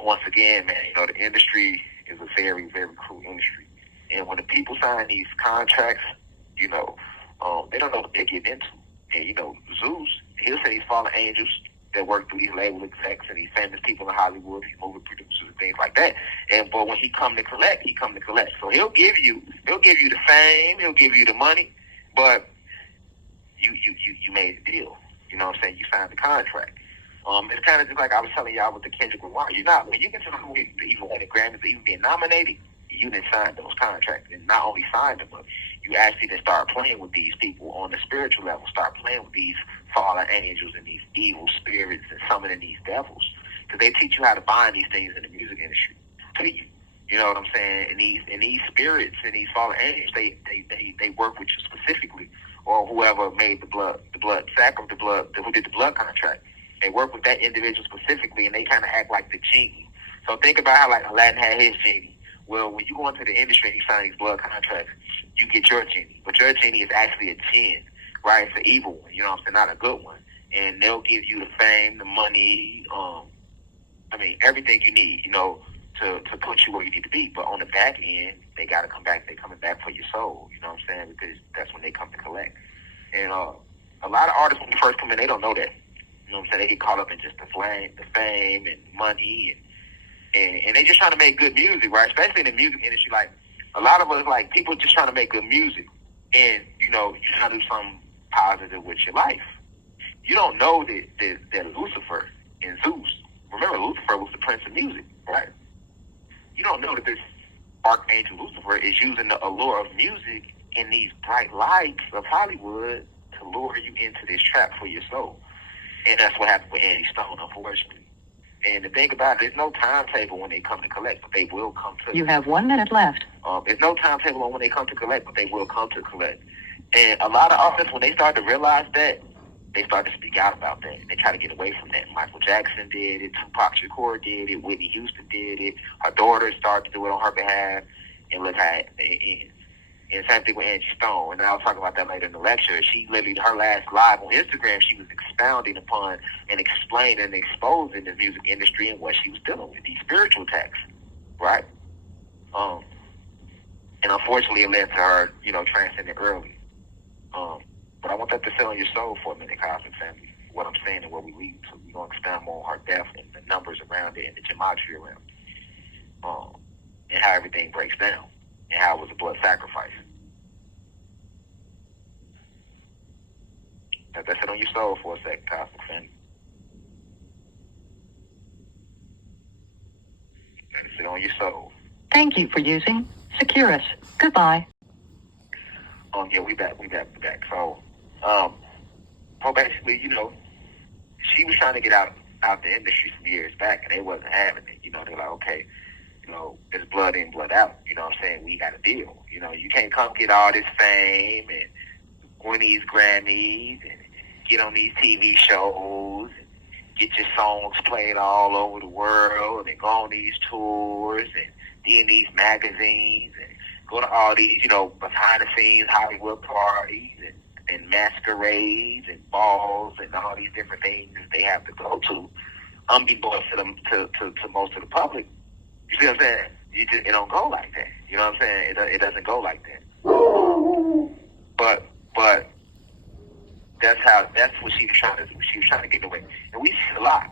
once again, man, you know, the industry is a very, very cool industry. And when the people sign these contracts, you know, they don't know what they're getting into. And, you know, Zeus, he'll say these fallen angels that work through these label execs and these famous people in Hollywood, these movie producers and things like that. But when he come to collect, he come to collect. So he'll give you the fame, he'll give you the money, but you made the deal. You know what I'm saying? You signed the contract. It's kind of just like I was telling y'all with the Kendrick Lamar. When you get to the movie, even when the Grammys, even being nominated, you didn't sign those contracts. And not only signed them, but you actually didn't start playing with these people on the spiritual level, start playing with these fallen angels and these evil spirits and summoning these devils. Because they teach you how to bind these things in the music industry to you. You know what I'm saying? And these spirits and these fallen angels, they work with you specifically, or whoever made who did the blood contract. They work with that individual specifically, and they kind of act like the genie. So think about how like Aladdin had his genie. Well, when you go into the industry and you sign these blood contracts, you get your genie. But your genie is actually a jinn, right? It's an evil one, you know what I'm saying? Not a good one. And they'll give you the fame, the money, everything you need, you know, to put you where you need to be. But on the back end, they got to come back. They're coming back for your soul, you know what I'm saying? Because that's when they come to collect. And a lot of artists, when they first come in, they don't know that. You know what I'm saying? They get caught up in just the fame and money and they just trying to make good music, right? Especially in the music industry. Like, a lot of us, like, people just trying to make good music. And, you know, you're trying to do something positive with your life. You don't know that Lucifer and Zeus, remember, Lucifer was the prince of music, right? You don't know that this archangel Lucifer is using the allure of music and these bright lights of Hollywood to lure you into this trap for your soul. And that's what happened with Angie Stone, unfortunately. And the thing about it, there's no timetable when they come to collect, but they will come to. You have 1 minute left. There's no timetable on when they come to collect, but they will come to collect. And a lot of artists, when they start to realize that, they start to speak out about that. They try to get away from that. Michael Jackson did it. Tupac Shakur did it. Whitney Houston did it. Her daughter started to do it on her behalf. And look how it ends. And same thing with Angie Stone. And I'll talk about that later in the lecture. She literally, her last live on Instagram, she was expounding upon and explaining and exposing the music industry and what she was dealing with, these spiritual attacks, right? And unfortunately, it led to her, you know, transcending early. But I want that to sit on your soul for a minute, Cosmic Family, what I'm saying and what we lead to. We're going to expand more on her death and the numbers around it and the gematria around it, and how everything breaks down. And how it was a blood sacrifice. Let that sit on your soul for a second, Cosmic Family. Let it sit on your soul. Thank you for using Securus. Goodbye. Yeah, we back. So, basically, you know, she was trying to get out the industry some years back, and they wasn't having it. You know, they're like, okay, you know, there's blood in, blood out. You know what I'm saying? We got a deal. You know, you can't come get all this fame and win these Grammys and get on these TV shows and get your songs played all over the world and go on these tours and be in these magazines and go to all these, you know, behind the scenes Hollywood parties and masquerades and balls and all these different things they have to go to. Unbeknownst to them, to most of the public. You see what I'm saying? It don't go like that. You know what I'm saying? It doesn't go like that. But that's what she was trying to do. She was trying to get away. And we see a lot.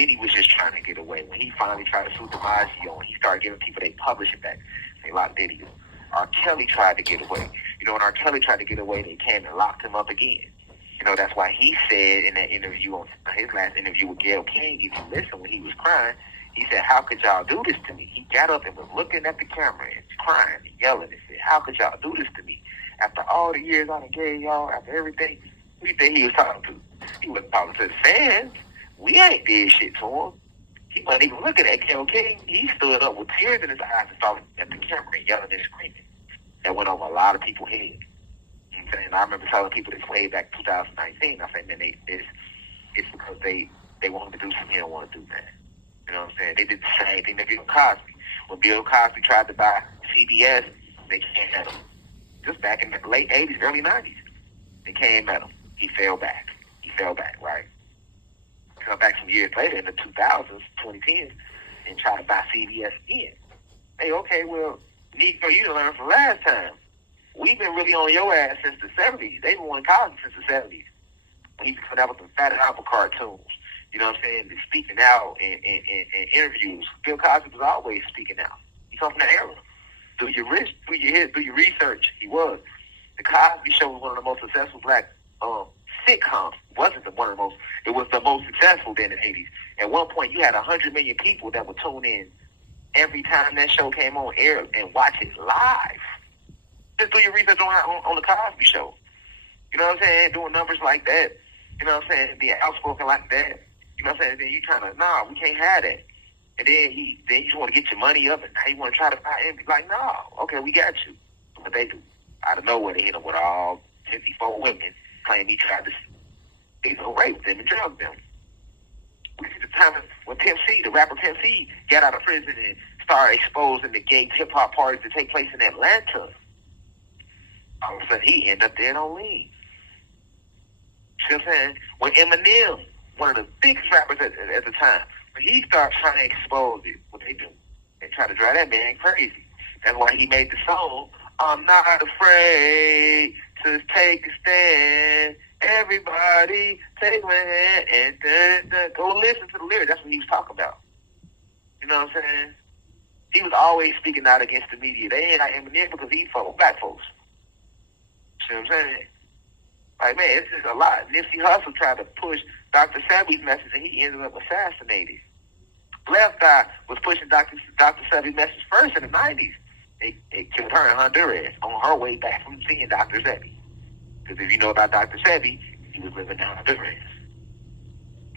Diddy was just trying to get away. When he finally tried to sue DiMaggio and he started giving people their publishing back, they locked Diddy up. R. Kelly tried to get away. When R. Kelly tried to get away, they came and locked him up again. That's why he said in that interview, on his last interview with Gayle King, if you listen, when he was crying, he said, "How could y'all do this to me?" He got up and was looking at the camera and crying and yelling and said, "How could y'all do this to me? After all the years I done gave y'all, after everything." Who do you think he was talking to? He wasn't talking to the fans. We ain't did shit to him. He wasn't even looking at Gayle King. He stood up with tears in his eyes and started at the camera and yelling and screaming. That went over a lot of people's heads. You know what I'm saying? I remember telling people this way back in 2019. I said, man, it's because they wanted to do something he don't want to do, man. You know what I'm saying? They did the same thing to Bill Cosby. When Bill Cosby tried to buy CBS, they came at him. Just back in the late 80s, early 90s. They came at him. He fell back. Right? Come back some years later in the 2000s, 2010s, and try to buy CBS again. Hey, okay, well, Nico, you done learned from last time. We've been really on your ass since the 70s. They've been wanting Cosby since the 70s. When he was coming out with the Fat Albert cartoons. You know what I'm saying? Speaking out in interviews. Bill Cosby was always speaking out. He come from that era. Do your research. He was. The Cosby Show was one of the most successful black sitcoms. It was the most successful then in the 80s. At one point, you had 100 million people that would tune in every time that show came on air and watch it live. Just do your research on the Cosby Show. You know what I'm saying? Doing numbers like that. You know what I'm saying? Being outspoken like that. You know what I'm saying? Then you trying to, nah, we can't have that. And then you just want to get your money up, and now you want to try to buy it. Like, no, okay, we got you. But they do. Out of nowhere, they hit him with all 54 women, claim he tried to rape them and drug them. We see the time when Pimp C, the rapper Pimp C, got out of prison and started exposing the gay hip-hop parties that take place in Atlanta. All of a sudden, he ended up dead on leave. See what I'm saying? When Eminem, one of the biggest rappers at the time, when he started trying to expose it, what they do, they try to drive that man crazy. That's why he made the song, "I'm not afraid to take a stand. Everybody take my hand and go listen to the lyrics." That's what he was talking about. You know what I'm saying? He was always speaking out against the media. They ain't like Eminem because he fought black folks. See what I'm saying? Like, man, it's just a lot. Nipsey Hussle tried to push Dr. Sebi's message, and he ended up assassinated. Left Eye was pushing Dr. Sebi's message first in the 90s. They killed her in Honduras on her way back from seeing Dr. Sebi. Because if you know about Dr. Sebi, he was living in Honduras.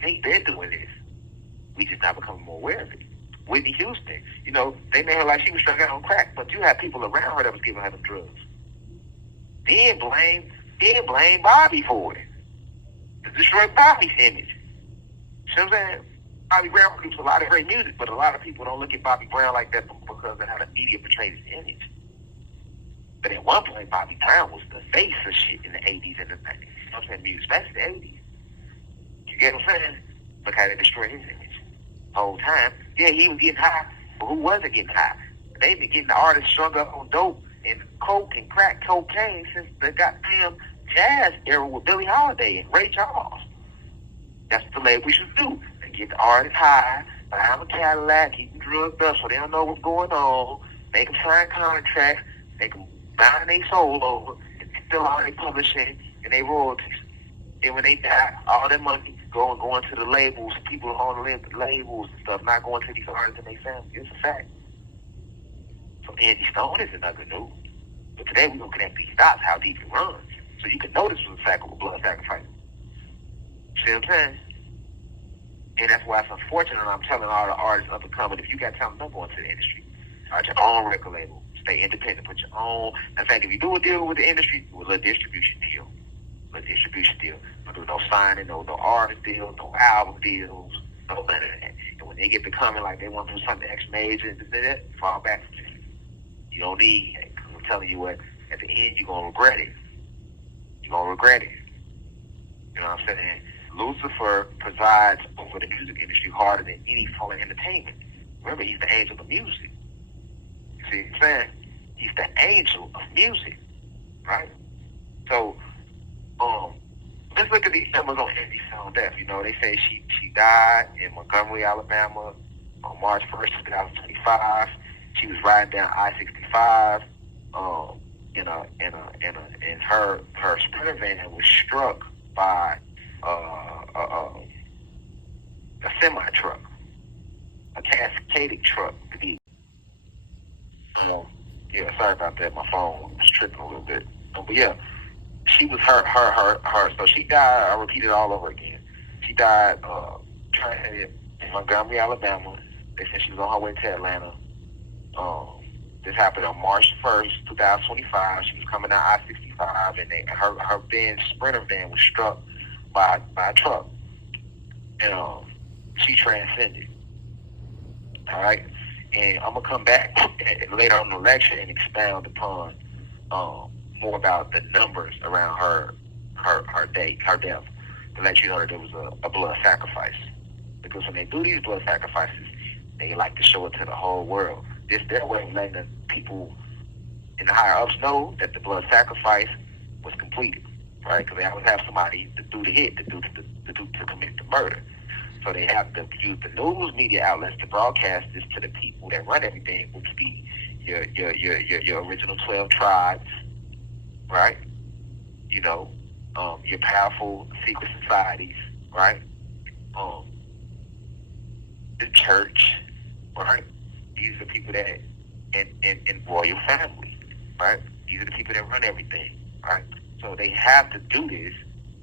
They've been doing this. We just not becoming more aware of it. Whitney Houston, they made her like she was struck out on crack, but you had people around her that was giving her the drugs. Then blame Bobby for it. To destroy Bobby's image. See what I'm saying? Bobby Brown produced a lot of great music, but a lot of people don't look at Bobby Brown like that because of how the media portrays his image. But at one point, Bobby Brown was the face of shit in the 80s and the 90s. You know what I'm saying? Music, especially the 80s. You get what I'm saying? Look how they destroyed his image. The whole time. Yeah, he was getting high, but who wasn't getting high? They've been getting the artists strung up on dope and coke and crack cocaine since the goddamn jazz era with Billie Holiday and Ray Charles. That's what the label should do. They get the artists high, buy them a Cadillac, keep them drugged up so they don't know what's going on, make them sign contracts, make them bind their soul over, and still all they publishing and they royalties. And when they die, all that money going to the labels, people on the labels and stuff, not going to these artists and their families. It's a fact. So Angie Stone is another news. But today we're going to connect these dots, how deep it runs. So you can know this was a blood sacrifice. See what I'm saying? And that's why it's unfortunate. I'm telling all the artists up and coming, if you got talent, don't go into the industry. Start your own record label. Stay independent. Put your own. In fact, if you do a deal with the industry, do a little distribution deal. Don't do no signing, no artist deals, no album deals, no none of that. And when they get to coming like they want to do something extra major and that, fall back from it. You don't need it. I'm telling you what, at the end, you're going to regret it. You know what I'm saying? Lucifer presides over the music industry harder than any form of entertainment. Remember, he's the angel of music. You see what I'm saying? He's the angel of music, right? So, let's look at these numbers on Angie Stone death. They say she died in Montgomery, Alabama on March 1st, 2025. She was riding down I-65. And her Sprinter van was struck by a semi truck, a cascading truck to be. Yeah, sorry about that. My phone was tripping a little bit. But yeah, she was her. So she died. I repeat it all over again. She died in Montgomery, Alabama. They said she was on her way to Atlanta. This happened on March 1st, 2025. She was coming down I-65, and her Sprinter van was struck by a truck, and she transcended. All right, and I'm gonna come back later on in the lecture and expound upon more about the numbers around her death, to let you know that there was a blood sacrifice. Because when they do these blood sacrifices, they like to show it to the whole world. This their way of letting the people in the higher ups know that the blood sacrifice was completed, right? Because they always have somebody to do the hit, to commit the murder. So they have to use the news media outlets to broadcast this to the people that run everything, which would be your original 12 tribes, right? Your powerful secret societies, right? The church, right? These are the people that in royal family, right? These are the people that run everything, right? So they have to do this.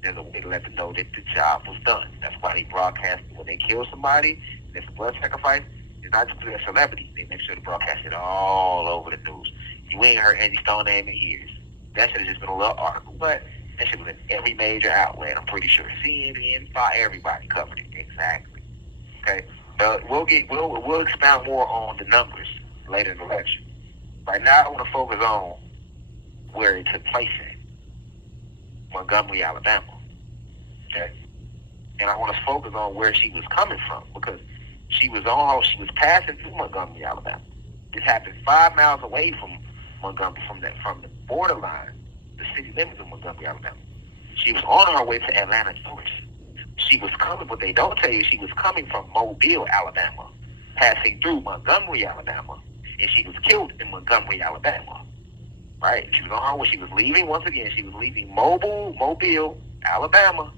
There's a way to let them know that the job was done. That's why they broadcast when they kill somebody, and it's a blood sacrifice. It's not just for their celebrity. They make sure to broadcast it all over the news. You ain't heard Angie Stone name in years. That should have just been a little article, but that shit was in every major outlet. I'm pretty sure CNN, everybody covered it exactly. Okay. We'll expound more on the numbers later in the lecture. Right now, I want to focus on where it took place in Montgomery, Alabama. Okay, and I want to focus on where she was coming from, because she was passing through Montgomery, Alabama. This happened 5 miles away from Montgomery, from the borderline, the city limits of Montgomery, Alabama. She was on her way to Atlanta, Georgia. She was coming, but they don't tell you she was coming from Mobile, Alabama, passing through Montgomery, Alabama, and she was killed in Montgomery, Alabama. Right? She was on her way. She was leaving, once again, she was leaving Mobile, Alabama,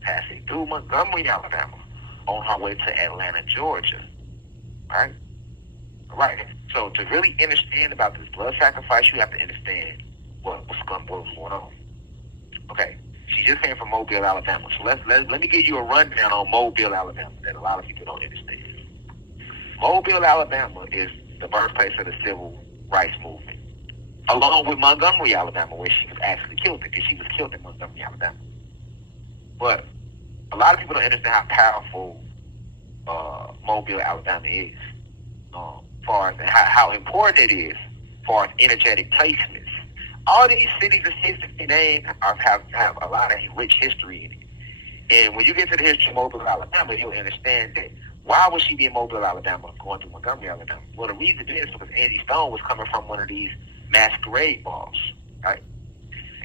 passing through Montgomery, Alabama, on her way to Atlanta, Georgia. Right? Right. So to really understand about this blood sacrifice, you have to understand what was going on. Okay. She just came from Mobile, Alabama. So let me give you a rundown on Mobile, Alabama, that a lot of people don't understand. Mobile, Alabama is the birthplace of the civil rights movement, along with Montgomery, Alabama, where she was actually killed, because she was killed in Montgomery, Alabama. But a lot of people don't understand how powerful Mobile, Alabama is, far as how important it is, far as energetic placements. All these cities and states that they name have a lot of rich history in it. And when you get to the history of Mobile, Alabama, you'll understand that why would she be in Mobile, Alabama, going to Montgomery, Alabama? Well, the reason is because Angie Stone was coming from one of these masquerade balls, right?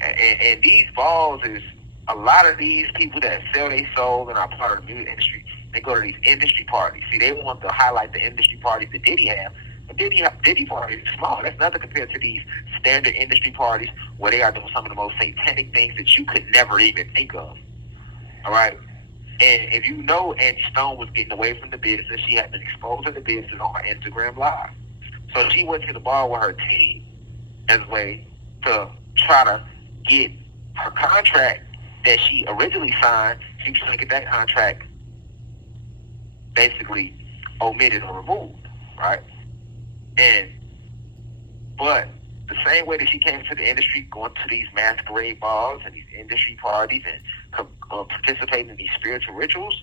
And these balls is a lot of these people that sell their soul and are part of the music industry. They go to these industry parties. See, they want to highlight the industry parties that Diddy have. But Diddy parties is small. That's nothing compared to these standard industry parties where they are doing some of the most satanic things that you could never even think of. All right? And if you know, Angie Stone was getting away from the business. She had been exposed to the business on her Instagram Live. So she went to the bar with her team as a way to try to get her contract that she originally signed. She was trying to get that contract basically omitted or removed, right? But the same way that she came to the industry, going to these masquerade balls and these industry parties and participating in these spiritual rituals,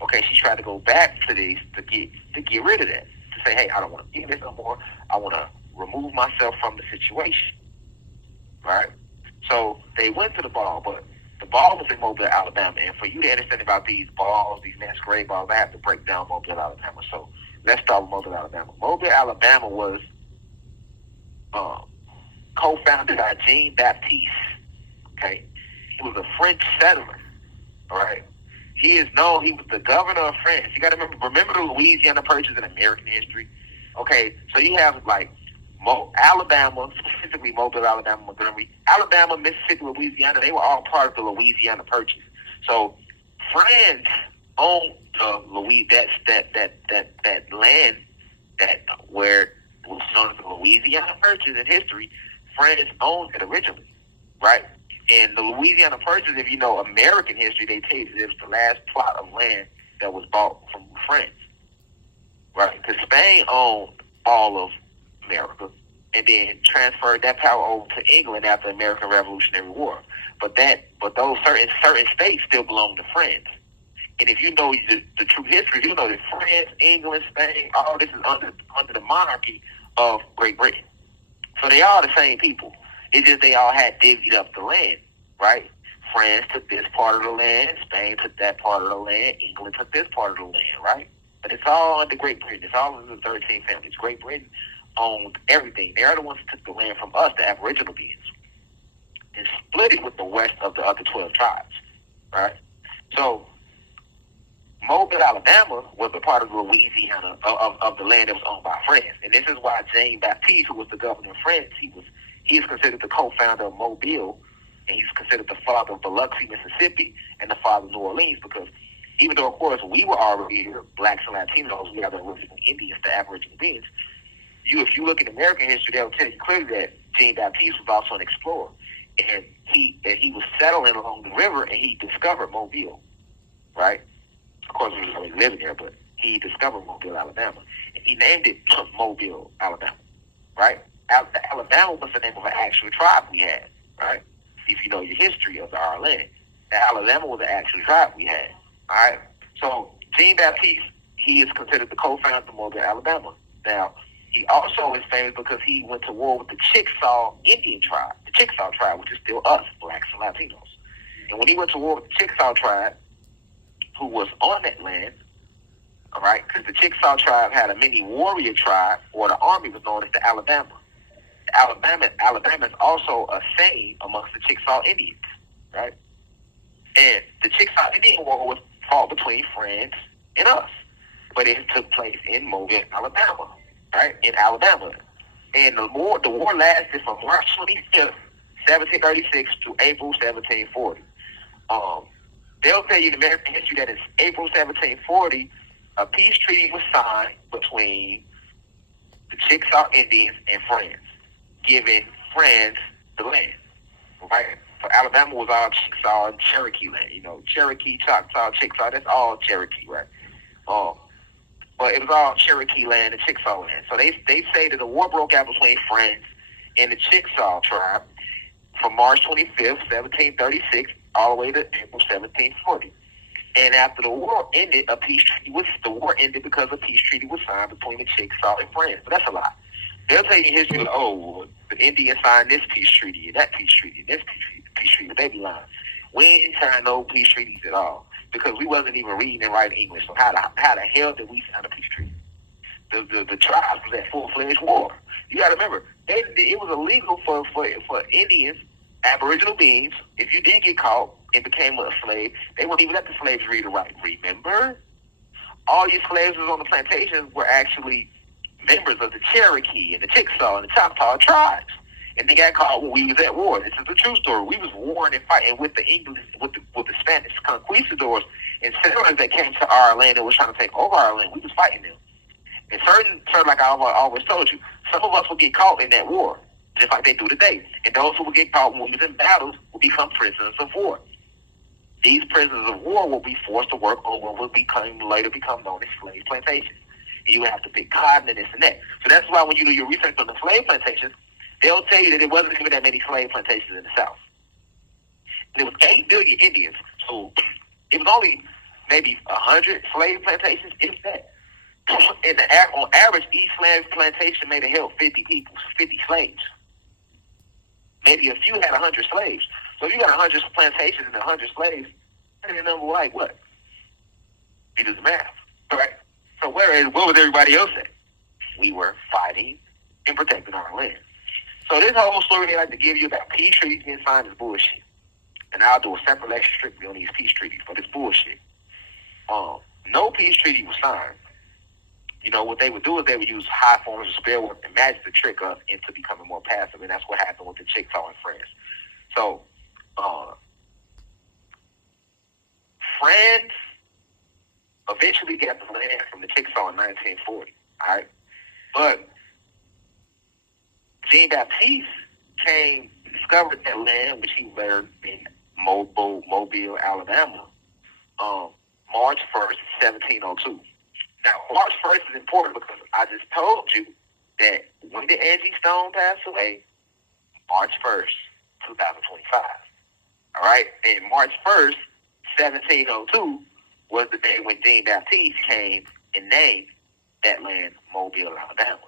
okay, she tried to go back to these to get rid of that. To say, hey, I don't want to do this no more. I want to remove myself from the situation, right? So they went to the ball, but the ball was in Mobile, Alabama. And for you to understand about these balls, these masquerade balls, I have to break down Mobile, Alabama. So let's start with Mobile, Alabama. Mobile, Alabama was co-founded by Jean Baptiste. Okay, he was a French settler. All right, He is known. He was the governor of France. You got to remember the Louisiana Purchase in American history. Okay, so you have like Alabama, specifically Mobile, Alabama, Montgomery, Alabama, Mississippi, Louisiana. They were all part of the Louisiana Purchase. So France owned that land that where was known as the Louisiana Purchase in history. France owned it originally, right? And the Louisiana Purchase, if you know American history, they tell you that it was the last plot of land that was bought from France, right? Because Spain owned all of America and then transferred that power over to England after the American Revolutionary War. But those certain states still belong to France. And if you know the true history, you know that France, England, Spain, all this is under the monarchy of Great Britain. So they are the same people. It's just they all had divvied up the land, right? France took this part of the land, Spain took that part of the land, England took this part of the land, right? But it's all under Great Britain. It's all under the 13 families. Great Britain owned everything. They are the ones who took the land from us, the Aboriginal beings, and split it with the rest of the other 12 tribes, right? So Mobile, Alabama was a part of Louisiana, of the land that was owned by France. And this is why Jean Baptiste, who was the governor of France, he is considered the co-founder of Mobile, and he's considered the father of Biloxi, Mississippi, and the father of New Orleans, because even though, of course, we were already here, blacks and Latinos, we are the original Indians, the Aboriginal beings. If you look at American history, they'll tell you clearly that Jean Baptiste was also an explorer. And he was settling along the river, and he discovered Mobile, right? Of course, he was already living there, but he discovered Mobile, Alabama. And he named it Mobile, Alabama, right? Alabama was the name of an actual tribe we had, right? If you know your history of our land. Alabama was the actual tribe we had, all right? So Jean Baptiste, he is considered the co-founder of Mobile, Alabama. Now, he also is famous because he went to war with the Chickasaw Indian tribe, the Chickasaw tribe, which is still us, blacks and Latinos. And when he went to war with the Chickasaw tribe, who was on that land, all right, because the Chickasaw tribe had a mini warrior tribe, or the army was known as the Alabama. Alabama is also a saying amongst the Chickasaw Indians, right? And the Chickasaw Indian War was fought between France and us, but it took place in Mobile, Alabama, right? In Alabama, and the war lasted from March 25th, 1736 to April 1740. They'll tell you in American history that in April 1740, a peace treaty was signed between the Chickasaw Indians and France, giving France the land, right? So Alabama was all Chickasaw and Cherokee land. You know, Cherokee, Choctaw, Chickasaw, that's all Cherokee, right? But it was all Cherokee land and Chickasaw land. So they say that the war broke out between France and the Chickasaw tribe from March 25th, 1736, all the way to April 1740. And after the war ended, the war ended because a peace treaty was signed between the Chickasaw and France. But that's a lie. They'll tell you in history, like, oh, the Indians signed this peace treaty and that peace treaty and this peace treaty. But they be lying. We ain't signed no peace treaties at all because we wasn't even reading and writing English. So how the hell did we sign a peace treaty? The tribes was at full-fledged war. You got to remember, it was illegal for Indians, Aboriginal beings, if you did get caught and became a slave, they wouldn't even let the slaves read or write. Remember? All your slaves was on the plantations were actually members of the Cherokee and the Chickasaw and the Choctaw tribes. And they got caught when we was at war. This is the true story. We was warring and fighting with the English, with the Spanish conquistadors and settlers that came to our land and was trying to take over our land. We was fighting them. And certain, like I always told you, some of us will get caught in that war, just like they do today. And those who will get caught when we was in battles will become prisoners of war. These prisoners of war will be forced to work on what will later become known as slave plantations. And you have to pick cotton and this and that. So that's why when you do your research on the slave plantations, they'll tell you that there wasn't even that many slave plantations in the South. And it was 8 billion Indians. So it was only maybe 100 slave plantations, if that. And on average, each slave plantation may have held 50 people, 50 slaves. Maybe a few had 100 slaves. So if you got 100 plantations and 100 slaves, that's a number like what? You do the math, right? So what was everybody else at? We were fighting and protecting our land. So this whole story they like to give you about peace treaties being signed is bullshit. And I'll do a separate lecture strictly on these peace treaties, but it's bullshit. no peace treaty was signed. You know, what they would do is they would use high forms of spell work and magic to trick us into becoming more passive, and that's what happened with the Chickasaw and France. So, France eventually got the land from the Chickasaw in 1940, all right? But Jean-Baptiste discovered that land, which he learned in Mobile, Alabama, March 1st, 1702. Now, March 1st is important because I just told you that when did Angie Stone pass away? March 1st, 2025. All right? And March 1st, 1702 was the day when Jean-Baptiste came and named that land Mobile, Alabama.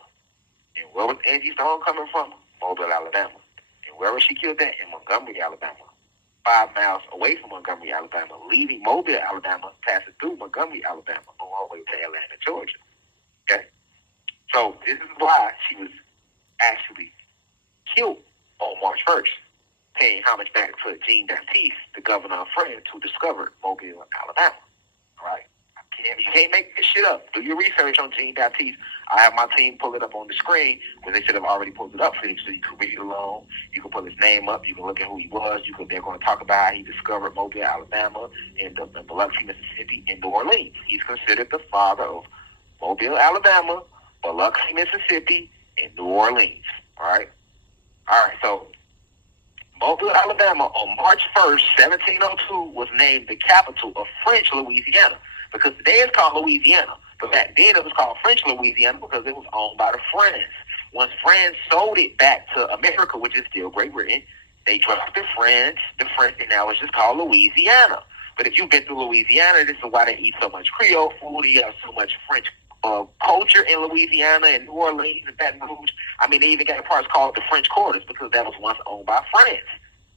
And where was Angie Stone coming from? Mobile, Alabama. And where was she killed at? In Montgomery, Alabama. 5 miles away from Montgomery, Alabama, leaving Mobile, Alabama, passing through Montgomery, Alabama, on her way to Atlanta, Georgia. Okay? So this is why she was actually killed on March 1st, paying homage back to Jean-Baptiste, the governor of France, who discovered Mobile, Alabama. All right? You can't make this shit up. Do your research on Jean-Baptiste. I have my team pull it up on the screen when they should have already pulled it up for you, so you can read it along. You can pull his name up. You can look at who he was. They're going to talk about how he discovered Mobile, Alabama, and the Biloxi, Mississippi, and New Orleans. He's considered the father of Mobile, Alabama, Biloxi, Mississippi, and New Orleans. All right? All right, so Mobile, Alabama, on March 1st, 1702, was named the capital of French Louisiana. Because today it's called Louisiana. But back then it was called French Louisiana because it was owned by the French. Once France sold it back to America, which is still Great Britain, they dropped the French, and now it's just called Louisiana. But if you've been to Louisiana, this is why they eat so much Creole food. You have so much French culture in Louisiana and New Orleans and Baton Rouge. I mean, they even got parts called the French Quarters because that was once owned by France.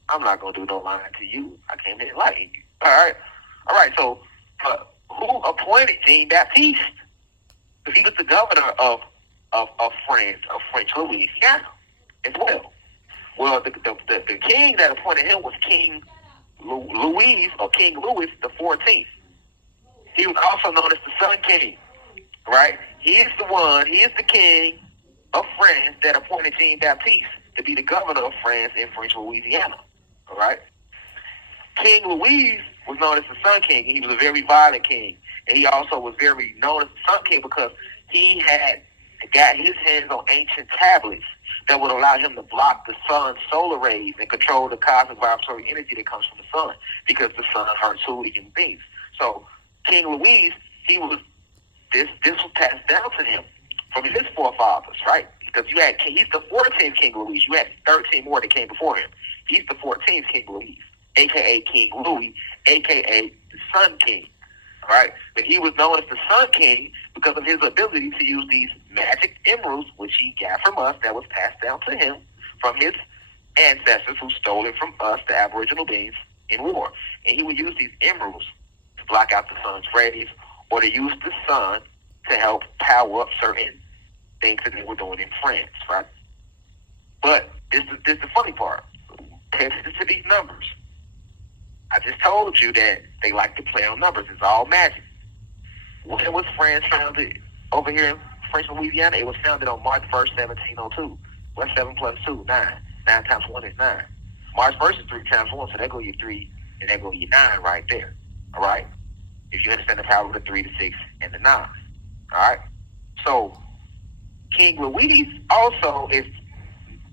I'm not going to do no lying to you. I came to enlighten you. All right, so who appointed Jean-Baptiste? Because he was the governor of France, of French Louisiana as well. Well, the king that appointed him was King Louis the 14th. He was also known as the Sun King, right? He is the king of France that appointed Jean-Baptiste to be the governor of France in French Louisiana, all right? King Louis was known as the Sun King, and he was a very violent king. And he also was very known as the Sun King because he had got his hands on ancient tablets that would allow him to block the sun's solar rays and control the cosmic vibratory energy that comes from the sun because the sun hurts human beings. So King Louis, this was passed down to him from his forefathers, right? Because he's the 14th King Louis. You had 13 more that came before him. He's the 14th King Louis, a.k.a. King Louis, a.k.a. the Sun King, right? But he was known as the Sun King because of his ability to use these magic emeralds, which he got from us, that was passed down to him from his ancestors who stole it from us, the Aboriginal beings, in war. And he would use these emeralds to block out the sun's rays or to use the sun to help power up certain things that they were doing in France, right? But this is the funny part. Pay attention to these numbers. I just told you that they like to play on numbers. It's all magic. When was France founded over here in French Louisiana? It was founded on March 1st, 1702. What's 7 plus 2? 9. 9 times 1 is 9. March 1st is 3 times 1, so that go your 3, and that go your 9 right there. All right? If you understand the power of the 3, the 6, and the 9. All right? So, King Louis also is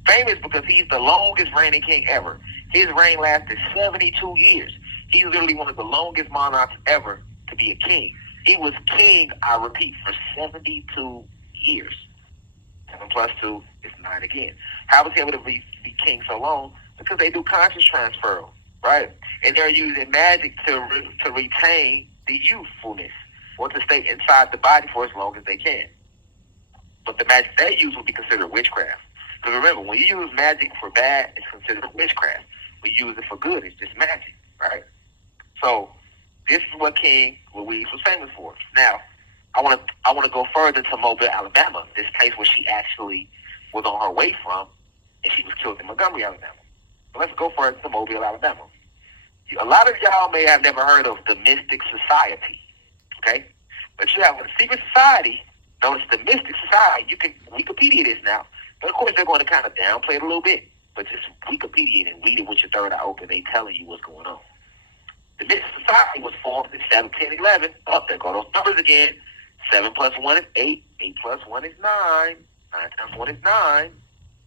famous because he's the longest reigning king ever. His reign lasted 72 years. He's literally one of the longest monarchs ever to be a king. He was king, I repeat, for 72 years. 7 plus 2 is 9 again. How was he able to be king so long? Because they do conscious transfer, right? And they're using magic to retain the youthfulness or to stay inside the body for as long as they can. But the magic they use would be considered witchcraft. Because remember, when you use magic for bad, it's considered witchcraft. When you use it for good, it's just magic, right? So this is what King Louis was famous for. Now, I want to go further to Mobile, Alabama, this place where she actually was on her way from, and she was killed in Montgomery, Alabama. So let's go further to Mobile, Alabama. A lot of y'all may have never heard of the Mystic Society. Okay? But you have a secret society known as the Mystic Society. You can Wikipedia this now. But of course, they're going to kind of downplay it a little bit. But just Wikipedia it and read it with your third eye open. They telling you what's going on. The Mystic Society was formed in 1711. Oh, there go those numbers again. 7 plus 1 is 8. 8 plus 1 is 9. 9 times 1 is 9.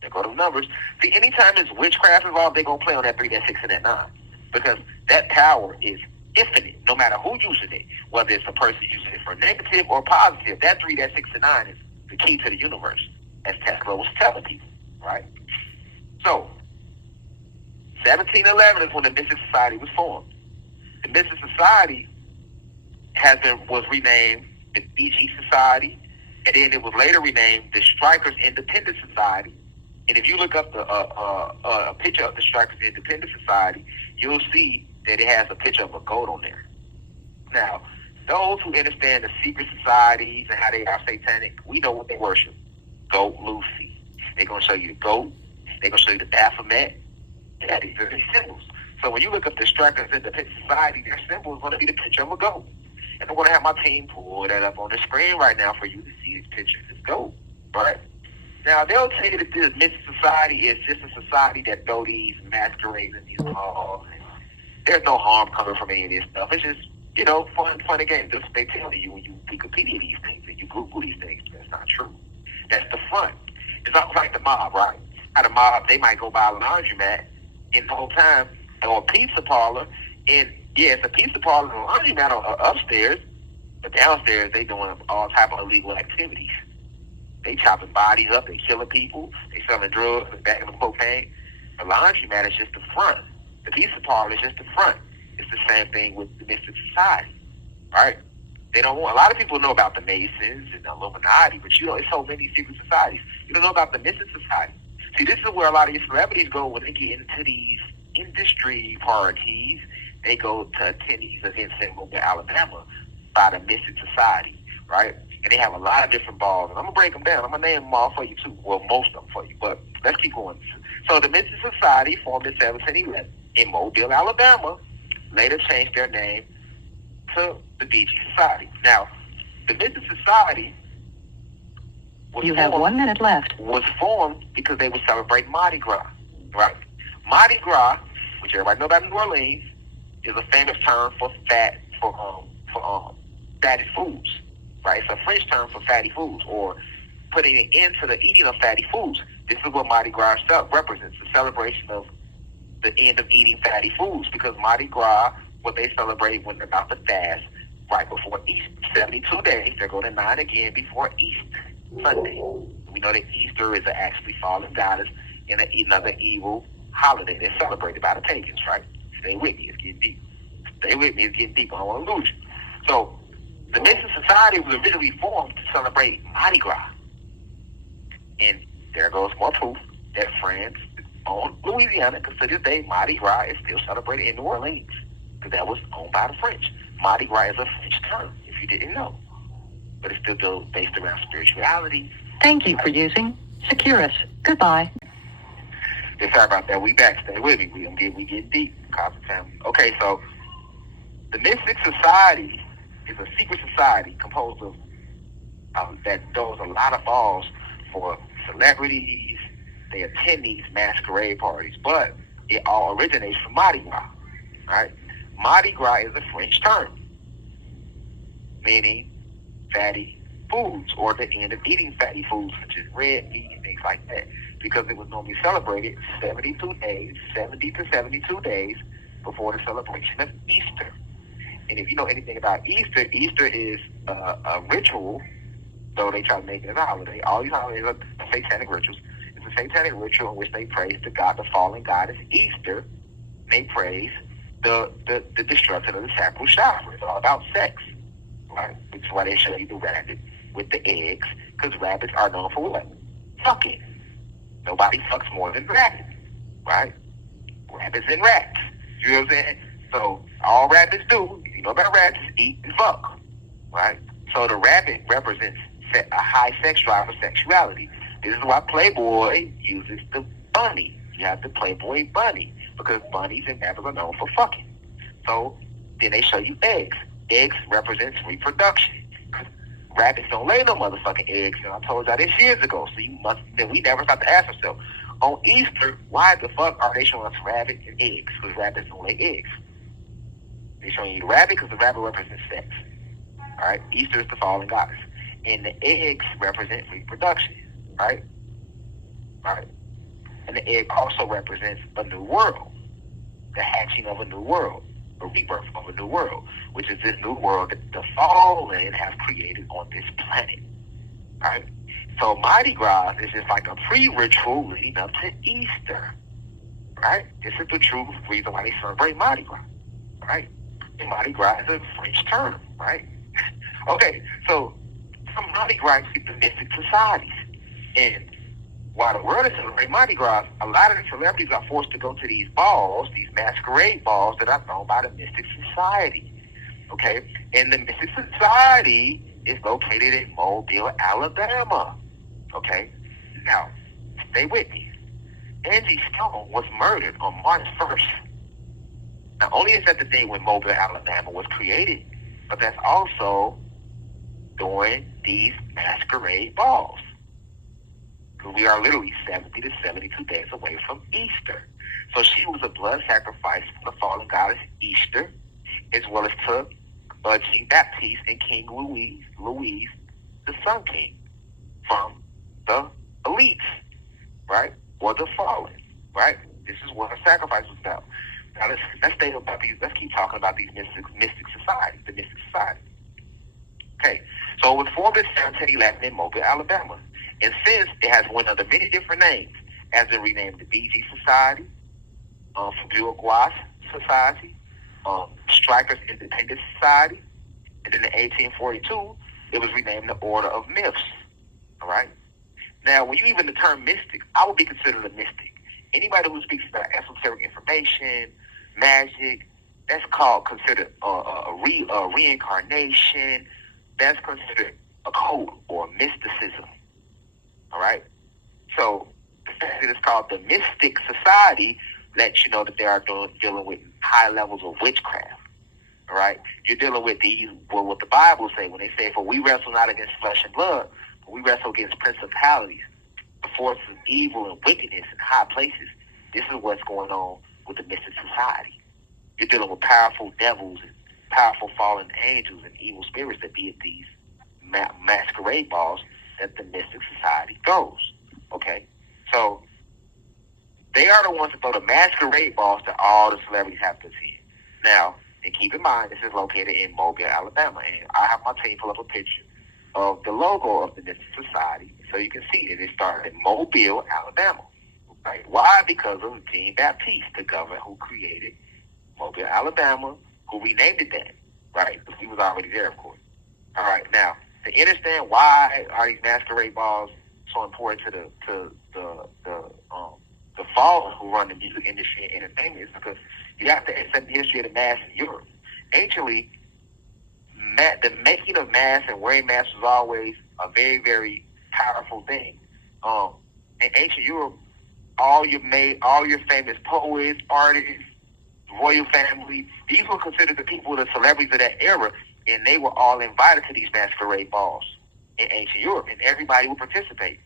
There go those numbers. See, anytime there's witchcraft involved, they're going to play on that 3, that 6, and that 9. Because that power is infinite, no matter who uses it. Whether it's a person using it for negative or positive, that 3, that 6, and 9 is the key to the universe, as Tesla was telling people, right? So, 1711 is when the Mystic Society was formed. The Mystic Society was renamed the BG Society, and then it was later renamed the Strikers Independent Society. And if you look up a picture of the Strikers Independent Society, you'll see that it has a picture of a goat on there. Now, those who understand the secret societies and how they are satanic, we know what they worship. Goat Lucy. They're going to show you the goat. They're going to show you the Baphomet. Yeah, these are their symbols. So when you look up the Strikers Independent Society, their symbol is going to be the picture of a goat. And I'm going to have my team pull that up on the screen right now for you to see this picture of this goat. Right? Now, they'll tell you that this Mystic Society is just a society that throw these masquerades and these balls. There's no harm coming from any of this stuff. It's just, fun and games. That's what they tell you when you Wikipedia these things and you Google these things. That's not true. That's the front. It's almost like the mob, right? How the mob, they might go buy a laundromat in the whole time, or a pizza parlor, and yeah, it's a pizza parlor and a laundromat upstairs, but downstairs they doing all type of illegal activities. They chopping bodies up, they killing people, they selling drugs, they bagging them cocaine. The laundromat is just the front. The pizza parlor is just the front. It's the same thing with the Mystic Society, right? They don't want. A lot of people know about the Masons and the Illuminati, but it's so many secret societies. You don't know about the Mystic Society. See, this is where a lot of your celebrities go when they get into these industry parties. They go to attend these events in Mobile, Alabama, by the Mystic Society, right? And they have a lot of different balls. And I'm going to break them down. I'm going to name them all for you, too. Well, most of them for you. But let's keep going. So the Mystic Society formed in 1711 in Mobile, Alabama, later changed their name to the BG Society. Now, the Mystic Society you have 1 minute left. Was formed because they would celebrate Mardi Gras, right? Mardi Gras, which everybody know about New Orleans, is a famous term for fatty foods, right? It's a French term for fatty foods, or putting an end to the eating of fatty foods. This is what Mardi Gras represents, the celebration of the end of eating fatty foods, because Mardi Gras, what they celebrate when they're about to fast, right before Easter, 72 days, they're going to 9 again before Easter Sunday. We know that Easter is an actually fallen goddess in another evil holiday that's celebrated by the pagans, right? Stay with me, it's getting deep. Stay with me, it's getting deep. I don't want to lose you. So, the Mystic Society was originally formed to celebrate Mardi Gras. And there goes more proof that France owned Louisiana, because to this day, Mardi Gras is still celebrated in New Orleans, because that was owned by the French. Mardi Gras is a French term, if you didn't know. But it's still based around spirituality. Thank you for using Securus. Goodbye. Yeah, sorry about that. We back. Stay with me. We get deep. Cosmic family. Okay, so the Mystic Society is a secret society composed of that does a lot of balls for celebrities. They attend these masquerade parties, but it all originates from Mardi Gras, right? Mardi Gras is a French term, meaning fatty foods, or the end of eating fatty foods such as red meat and things like that, because it was normally celebrated 70 to 72 days before the celebration of Easter. And if you know anything about Easter, Easter is a ritual, though they try to make it a holiday. All these holidays are satanic rituals. It's a satanic ritual in which they praise the god, the fallen goddess Easter. They praise the destruction of the sacral chakra. It's all about sex, right? Which is why they show you the rabbit with the eggs, because rabbits are known for what? Fucking. Nobody fucks more than rabbits, right? Rabbits and rats. You know what I'm saying? So all rabbits do, if you know about rabbits, is eat and fuck, right? So the rabbit represents a high sex drive for sexuality. This is why Playboy uses the bunny. You have the Playboy bunny, because bunnies and rabbits are known for fucking. So then they show you eggs. X represents reproduction. Rabbits don't lay no motherfucking eggs, and I told y'all this years ago. So we never thought to ask ourselves, on Easter, why the fuck are they showing us rabbits and eggs? Because rabbits don't lay eggs. They're showing you the rabbit because the rabbit represents sex. All right, Easter is the fallen goddess, and the eggs represent reproduction. Right, all right, and the egg also represents a new world, the hatching of a new world, a rebirth of a new world, which is this new world that the fallen have created on this planet. Right, so Mardi Gras is just like a pre-ritual leading up to Easter. Right, this is the true reason why they celebrate Mardi Gras. Right, and Mardi Gras is a French term. Right. Okay, so some Mardi Gras is the mystic societies. And while the world is celebrating Mardi Gras, a lot of the celebrities are forced to go to these balls, these masquerade balls that are thrown by the mystic society. Okay? And the mystic society is located in Mobile, Alabama. Okay? Now, stay with me. Angie Stone was murdered on March 1st. Not only is that the day when Mobile, Alabama was created, but that's also during these masquerade balls. Because we are literally 70 to 72 days away from Easter. So she was a blood sacrifice for the fallen goddess Easter, as well as to Jean Baptiste and King Louis, the Sun King, from the elites, right? Or the fallen, right? This is what her sacrifice was about. Now let's keep talking about these mystic societies, the mystic society. Okay, so it was formed in 1711 in Mobile, Alabama. And since it has went under many different names, has been renamed the BG Society, Fuguaguas Society, Strikers Independent Society, and then in 1842, it was renamed the Order of Myths. All right? Now, when you even the term mystic, I would be considered a mystic. Anybody who speaks about esoteric information, magic, that's considered a reincarnation. That's considered a code or mysticism. All right? So the fact that it's called the Mystic Society lets you know that they are dealing with high levels of witchcraft. All right? You're dealing with what the Bible say when they say, for we wrestle not against flesh and blood, but we wrestle against principalities, the forces of evil and wickedness in high places. This is what's going on with the Mystic Society. You're dealing with powerful devils and powerful fallen angels and evil spirits that be at these masquerade balls that the Mystic Society throws. Okay? So they are the ones that throw the masquerade balls that all the celebrities have to see. Now, and keep in mind, this is located in Mobile, Alabama. And I have my team pull up a picture of the logo of the Mystic Society so you can see that it started in Mobile, Alabama. Right? Why? Because of Jean Baptiste, the governor who created Mobile, Alabama, who renamed it that. Right? Because he was already there, of course. All right. Now, to understand why are these masquerade balls so important to the fallen who run the music industry and entertainment is because you have to accept the history of the mask in Europe. Anciently, the making of masks and wearing masks was always a very, very powerful thing. In ancient Europe, all your famous poets, artists, royal family, these were considered the people, the celebrities of that era, and they were all invited to these masquerade balls in ancient Europe, and everybody would participate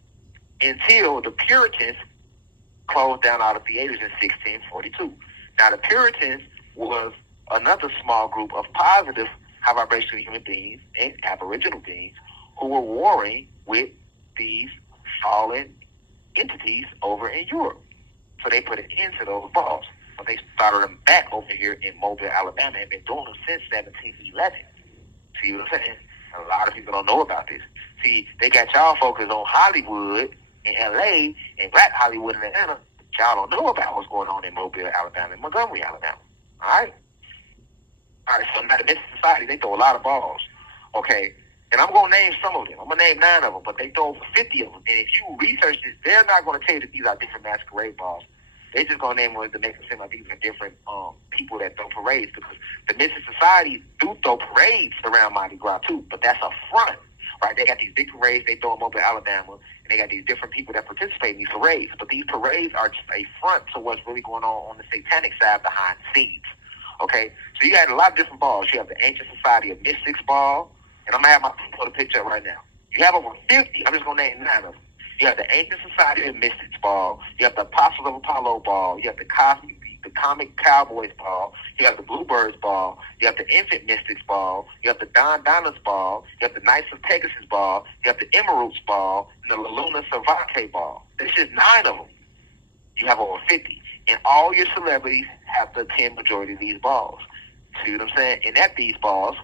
until the Puritans closed down all the theaters in 1642. Now, the Puritans was another small group of positive, high vibrational human beings and aboriginal beings who were warring with these fallen entities over in Europe. So they put an end to those balls. But they started them back over here in Mobile, Alabama, and been doing them since 1711. See what I'm saying? A lot of people don't know about this. See, they got y'all focused on Hollywood in L.A. and Black Hollywood in Atlanta. Y'all don't know about what's going on in Mobile, Alabama, and Montgomery, Alabama. All right? All right, so now the Mystic Society, they throw a lot of balls. Okay? And I'm going to name some of them. I'm going to name 9 of them, but they throw over 50 of them. And if you research this, they're not going to tell you that these are different masquerade balls. They're just going to name them to make it seem like these are different people that throw parades, because the Mystic Society do throw parades around Mardi Gras too, but that's a front, right? They got these big parades they throw in Mobile, Alabama, and they got these different people that participate in these parades. But these parades are just a front to what's really going on the satanic side behind the scenes. Okay, so you got a lot of different balls. You have the Ancient Society of Mystics ball, and I'm gonna have my people put a picture up right now. You have over 50. I'm just gonna name 9 of them. You have the Ancient Society of Mystics ball. You have the Apostles of Apollo ball. You have the Comic Cowboys ball. You have the Bluebirds ball. You have the Infant Mystics ball. You have the Don Donnas ball. You have the Knights of Pegasus ball. You have the Emeralds ball and the Luna Cervante ball. There's just 9 of them. You have over 50. And all your celebrities have to attend majority of these balls. See what I'm saying? And at these balls,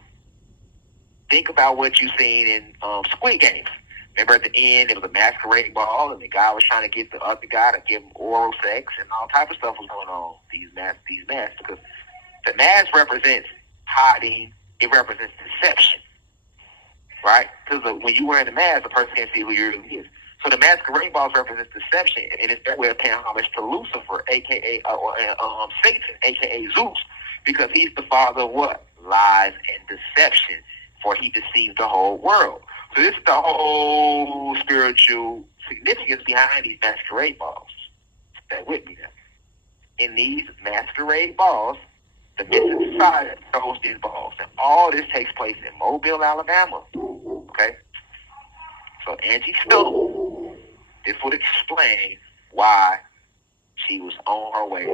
think about what you've seen in Squid Games. Remember at the end, it was a masquerade ball, and the guy was trying to get the other guy to give him oral sex, and all type of stuff was going on. These masks, because the mask represents hiding. It represents deception, right? Because when you wear the mask, the person can't see who you really is. So the masquerade balls represents deception, and it's their way of paying homage to Lucifer, aka Satan, aka Zeus, because he's the father of what? Lies and deception, for he deceived the whole world. So this is the whole spiritual significance behind these masquerade balls. Stay with me now. In these masquerade balls, the Mystic Society throws these balls, and all this takes place in Mobile, Alabama. Okay? So Angie Stone, this would explain why she was on her way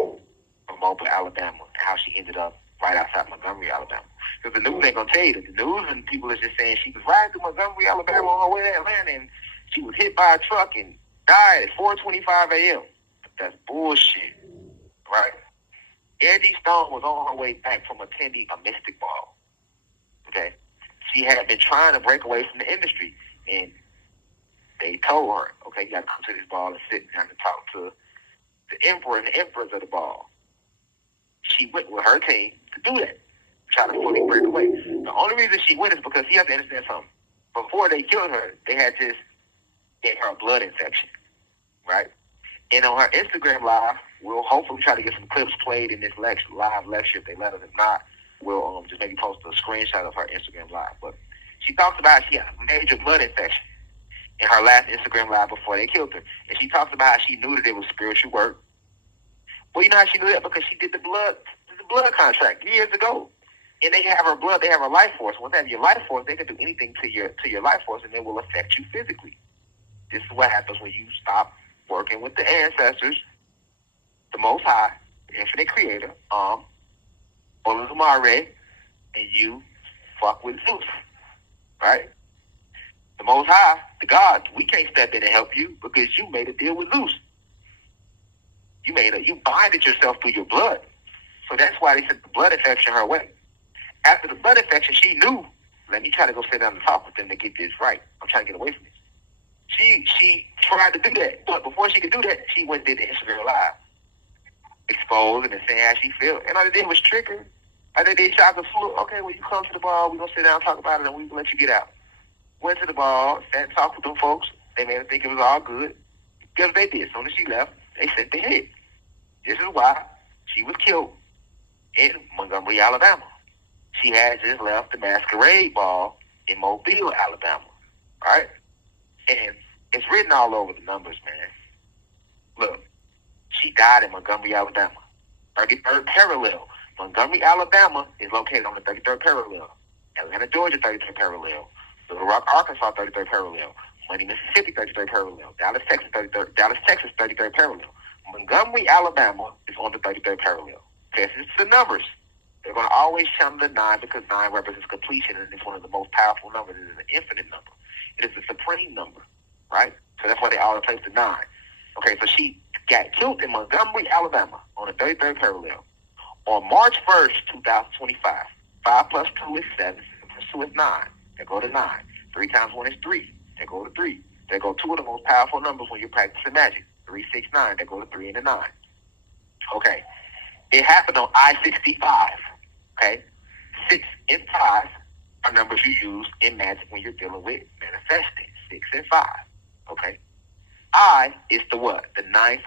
from Mobile, Alabama, and how she ended up right outside Montgomery, Alabama. Because the news ain't gonna tell you that. The news and people are just saying she was riding through Montgomery, Alabama on her way to Atlanta, and she was hit by a truck and died at 4:25 a.m. That's bullshit, right? Angie Stone was on her way back from attending a mystic ball. Okay, she had been trying to break away from the industry, and they told her, okay, you got to come to this ball and sit down and talk to the emperor and the empress of the ball. She went with her team to do that, try to fully break away. The only reason she went is because you have to understand something. Before they killed her, they had just gave her a blood infection, right? And on her Instagram live, we'll hopefully try to get some clips played in this live lecture if they let us. If not, we'll just maybe post a screenshot of her Instagram live. But she talks about she had a major blood infection in her last Instagram live before they killed her. And she talks about how she knew that it was spiritual work. Well, you know how she knew that? Because she did the blood contract years ago. And they have her blood, they have her life force. Once they have your life force, they can do anything to your life force, and it will affect you physically. This is what happens when you stop working with the ancestors, the Most High, the Infinite Creator, Oludumare, and you fuck with Zeus, right? The Most High, the gods, we can't step in and help you because you made a deal with Zeus. You binded yourself through your blood. So that's why they sent the blood infection her way. After the blood infection, she knew, let me try to go sit down and talk with them to get this right. I'm trying to get away from this. She tried to do that, but before she could do that, she went and did the Instagram live, exposing and saying how she felt. And all they did was trick her. All they did, shot the foot. Okay, well, you come to the ball, we're going to sit down and talk about it, and we're going to let you get out. Went to the ball, sat and talked with them folks. They made her think it was all good. Guess what they did? As soon as she left, they sent the hit. This is why she was killed in Montgomery, Alabama. She had just left the masquerade ball in Mobile, Alabama. All right? And it's written all over the numbers, man. Look, she died in Montgomery, Alabama. 33rd parallel. Montgomery, Alabama is located on the 33rd parallel. Atlanta, Georgia, 33rd parallel. Little Rock, Arkansas, 33rd parallel. Money, Mississippi, 33rd parallel. Dallas, Texas, 33rd parallel. Montgomery, Alabama is on the 33rd parallel. Okay, so it's the numbers. They're going to always channel the 9 because 9 represents completion, and it's one of the most powerful numbers. It is an infinite number. It is a supreme number, right? So that's why they always place the 9. Okay, so she got killed in Montgomery, Alabama on the 33rd parallel on March 1st, 2025. 5 plus 2 is 7. 7 plus 2 is 9. They go to 9. 3 times 1 is 3. They go to 3. They go 2 of the most powerful numbers when you're practicing magic. 3, 6, 9. They go to 3 and the 9. Okay. It happened on I-65. Okay. 6 and 5 are numbers you use in magic when you're dealing with manifesting. 6 and 5. Okay. I is the what? The 9th.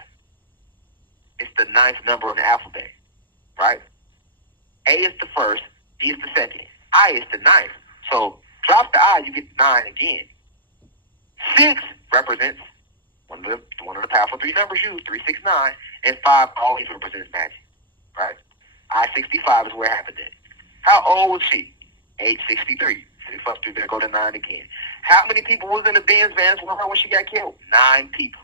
It's the 9th number in the alphabet. Right? A is the first. D is the second. I is the 9th. So drop the I, you get 9 again. 6 represents one of the powerful 3 numbers used, 3, 6, 9, and 5 always represents magic, right? I-65 is where it happened at. How old was she? Age 63. 6 plus 3, there go to 9 again. How many people was in the Benz vans with her when she got killed? 9 people.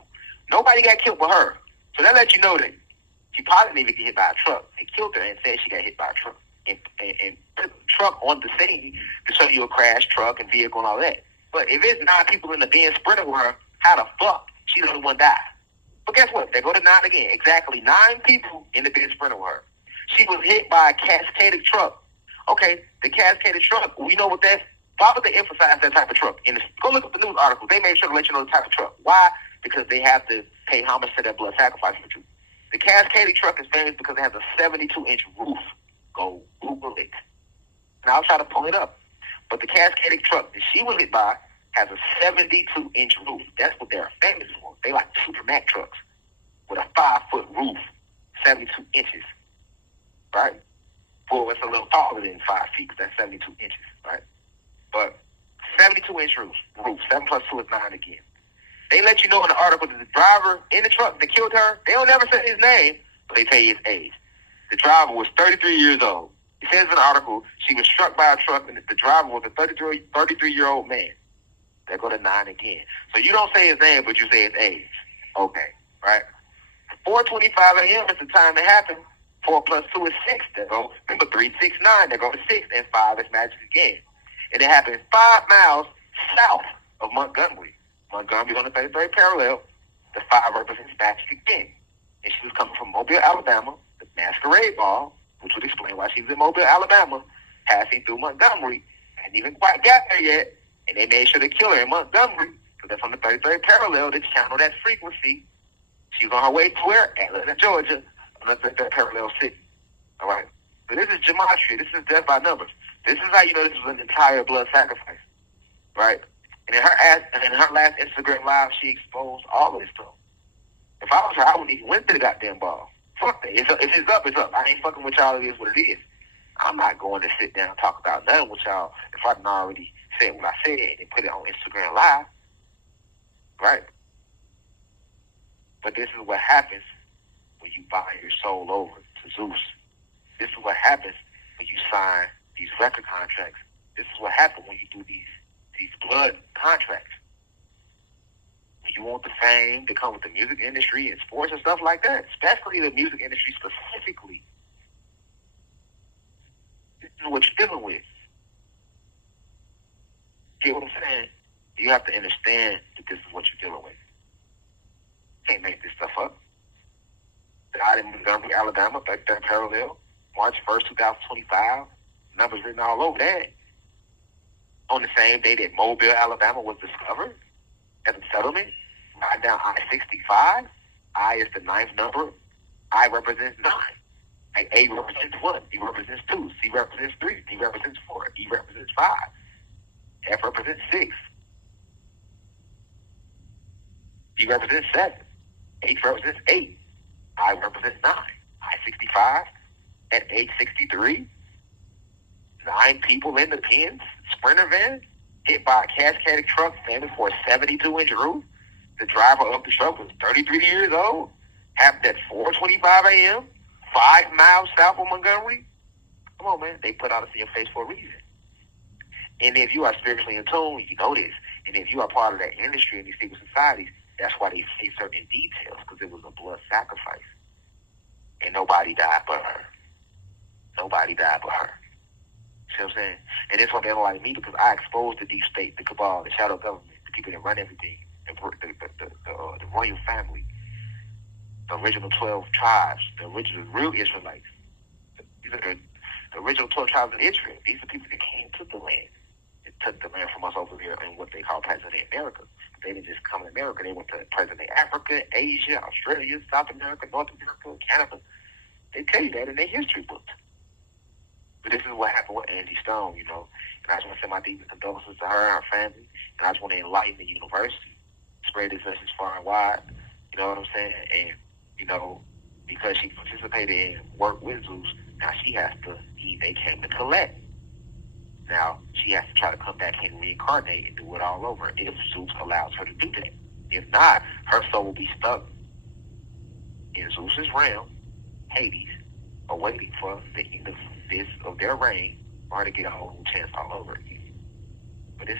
Nobody got killed but her. So that lets you know that she probably didn't even get hit by a truck. They killed her and said she got hit by a truck. And put the truck on the scene to show you a crash truck and vehicle and all that. But if it's 9 people in the Benz Sprinter with her, how the fuck she the only one died? But guess what? They go to 9 again. Exactly 9 people in the Benz Sprinter with her. She was hit by a cascaded truck. Okay, the cascaded truck, we know what that's. Why would they emphasize that type of truck? Go look up the news article. They made sure to let you know the type of truck. Why? Because they have to pay homage to that blood sacrifice for you. The cascaded truck is famous because it has a 72-inch roof. Go Google it. And I'll try to pull it up. But the cascaded truck that she was hit by has a 72-inch roof. That's what they're famous for. They like Super Mac trucks with a 5-foot roof, 72 inches, right? Well, it's a little taller than 5 feet because that's 72 inches, right? But 72-inch roof, 7 plus 2 is 9 again. They let you know in the article that the driver in the truck that killed her, they don't never say his name, but they tell you his age. The driver was 33 years old. It says in the article she was struck by a truck and the driver was a 33-year-old man. They go to 9 again. So you don't say his name, but you say his age. Okay, right? 4:25 a.m. is the time it happened. 4 plus 2 is 6. There go. Remember 3, 6, 9. There go to 6, and 5 is magic again. And it happened 5 miles south of Montgomery. Montgomery on the 33rd parallel. The 5 represents magic again. And she was coming from Mobile, Alabama. The masquerade ball, which would explain why she was in Mobile, Alabama, passing through Montgomery. Hadn't even quite got there yet. And they made sure to kill her in Montgomery, because that's on the 33rd parallel to channel that frequency. She was on her way to where? Atlanta, Georgia, on the 33rd parallel city. All right? So this is gematria. This is death by numbers. This is how you know this was an entire blood sacrifice. Right? And in her last Instagram live, she exposed all of this stuff. If I was her, I wouldn't even went to the goddamn ball. Fuck that. If it's up, it's up. I ain't fucking with y'all. It is what it is. I'm not going to sit down and talk about nothing with y'all if I didn't already said what I said and put it on Instagram Live. Right? But this is what happens when you buy your soul over to Zeus. This is what happens when you sign these record contracts. This is what happens when you do these blood contracts. When you want the fame to come with the music industry and sports and stuff like that, especially the music industry specifically. This is what you're dealing with. Get what I'm saying? You have to understand that this is what you're dealing with. Can't make this stuff up. Died in Montgomery, Alabama, 33rd parallel, March 1st, 2025. Numbers written all over that. On the same day that Mobile, Alabama was discovered as a settlement, right down I-65. I is the 9th number. I represents 9. Like A represents 1. B represents 2. C represents 3. D represents 4. E represents 5. F represents 6. G represents 7. H represents 8. I represents 9. I-65 at age 63. 9 people in the Benz Sprinter van hit by a cascaded truck famous for a 72-inch roof. The driver of the truck was 33 years old. Happened at 4:25 a.m. 5 miles south of Montgomery. Come on, man. They put out a your face for a reason. And if you are spiritually in tune, you know this. And if you are part of that industry in these secret societies, that's why they say certain details, because it was a blood sacrifice. And nobody died but her. Nobody died but her. See what I'm saying? And that's why they don't like me, because I exposed the deep state, the cabal, the shadow government, the people that run everything, the royal family, the original 12 tribes, the original real Israelites. These are the original 12 tribes of Israel. These are people that came to the land. It took the land from us over here in what they call present-day America. They didn't just come to America. They went to present-day Africa, Asia, Australia, South America, North America, Canada. They tell you that in their history books. But this is what happened with Angie Stone, you know. And I just want to send my deepest condolences to her and her family. And I just want to enlighten the university, spread this message far and wide. You know what I'm saying? And, you know, because she participated in work with Zeus, now she has to, they came to collect. Now, she has to try to come back and reincarnate and do it all over if Zeus allows her to do that. If not, her soul will be stuck in Zeus's realm, Hades, are waiting for the end of their reign or to get a whole new chance all over again. But this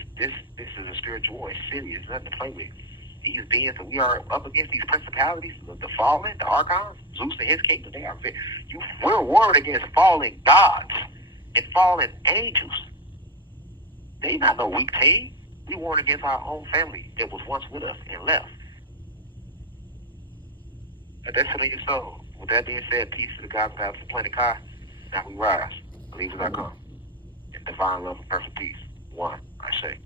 is a spiritual war. It's serious. Nothing to play with. These beings that we are up against, these principalities, the fallen, the archons, Zeus and his kingdom, we're warring against fallen gods and fallen angels. They not no weak team. We warring against our own family that was once with us and left. But that's in your soul. With that being said, peace to the gods of the planet Kai. Now we rise. Believe as I come. In divine love and perfect peace. One, I say.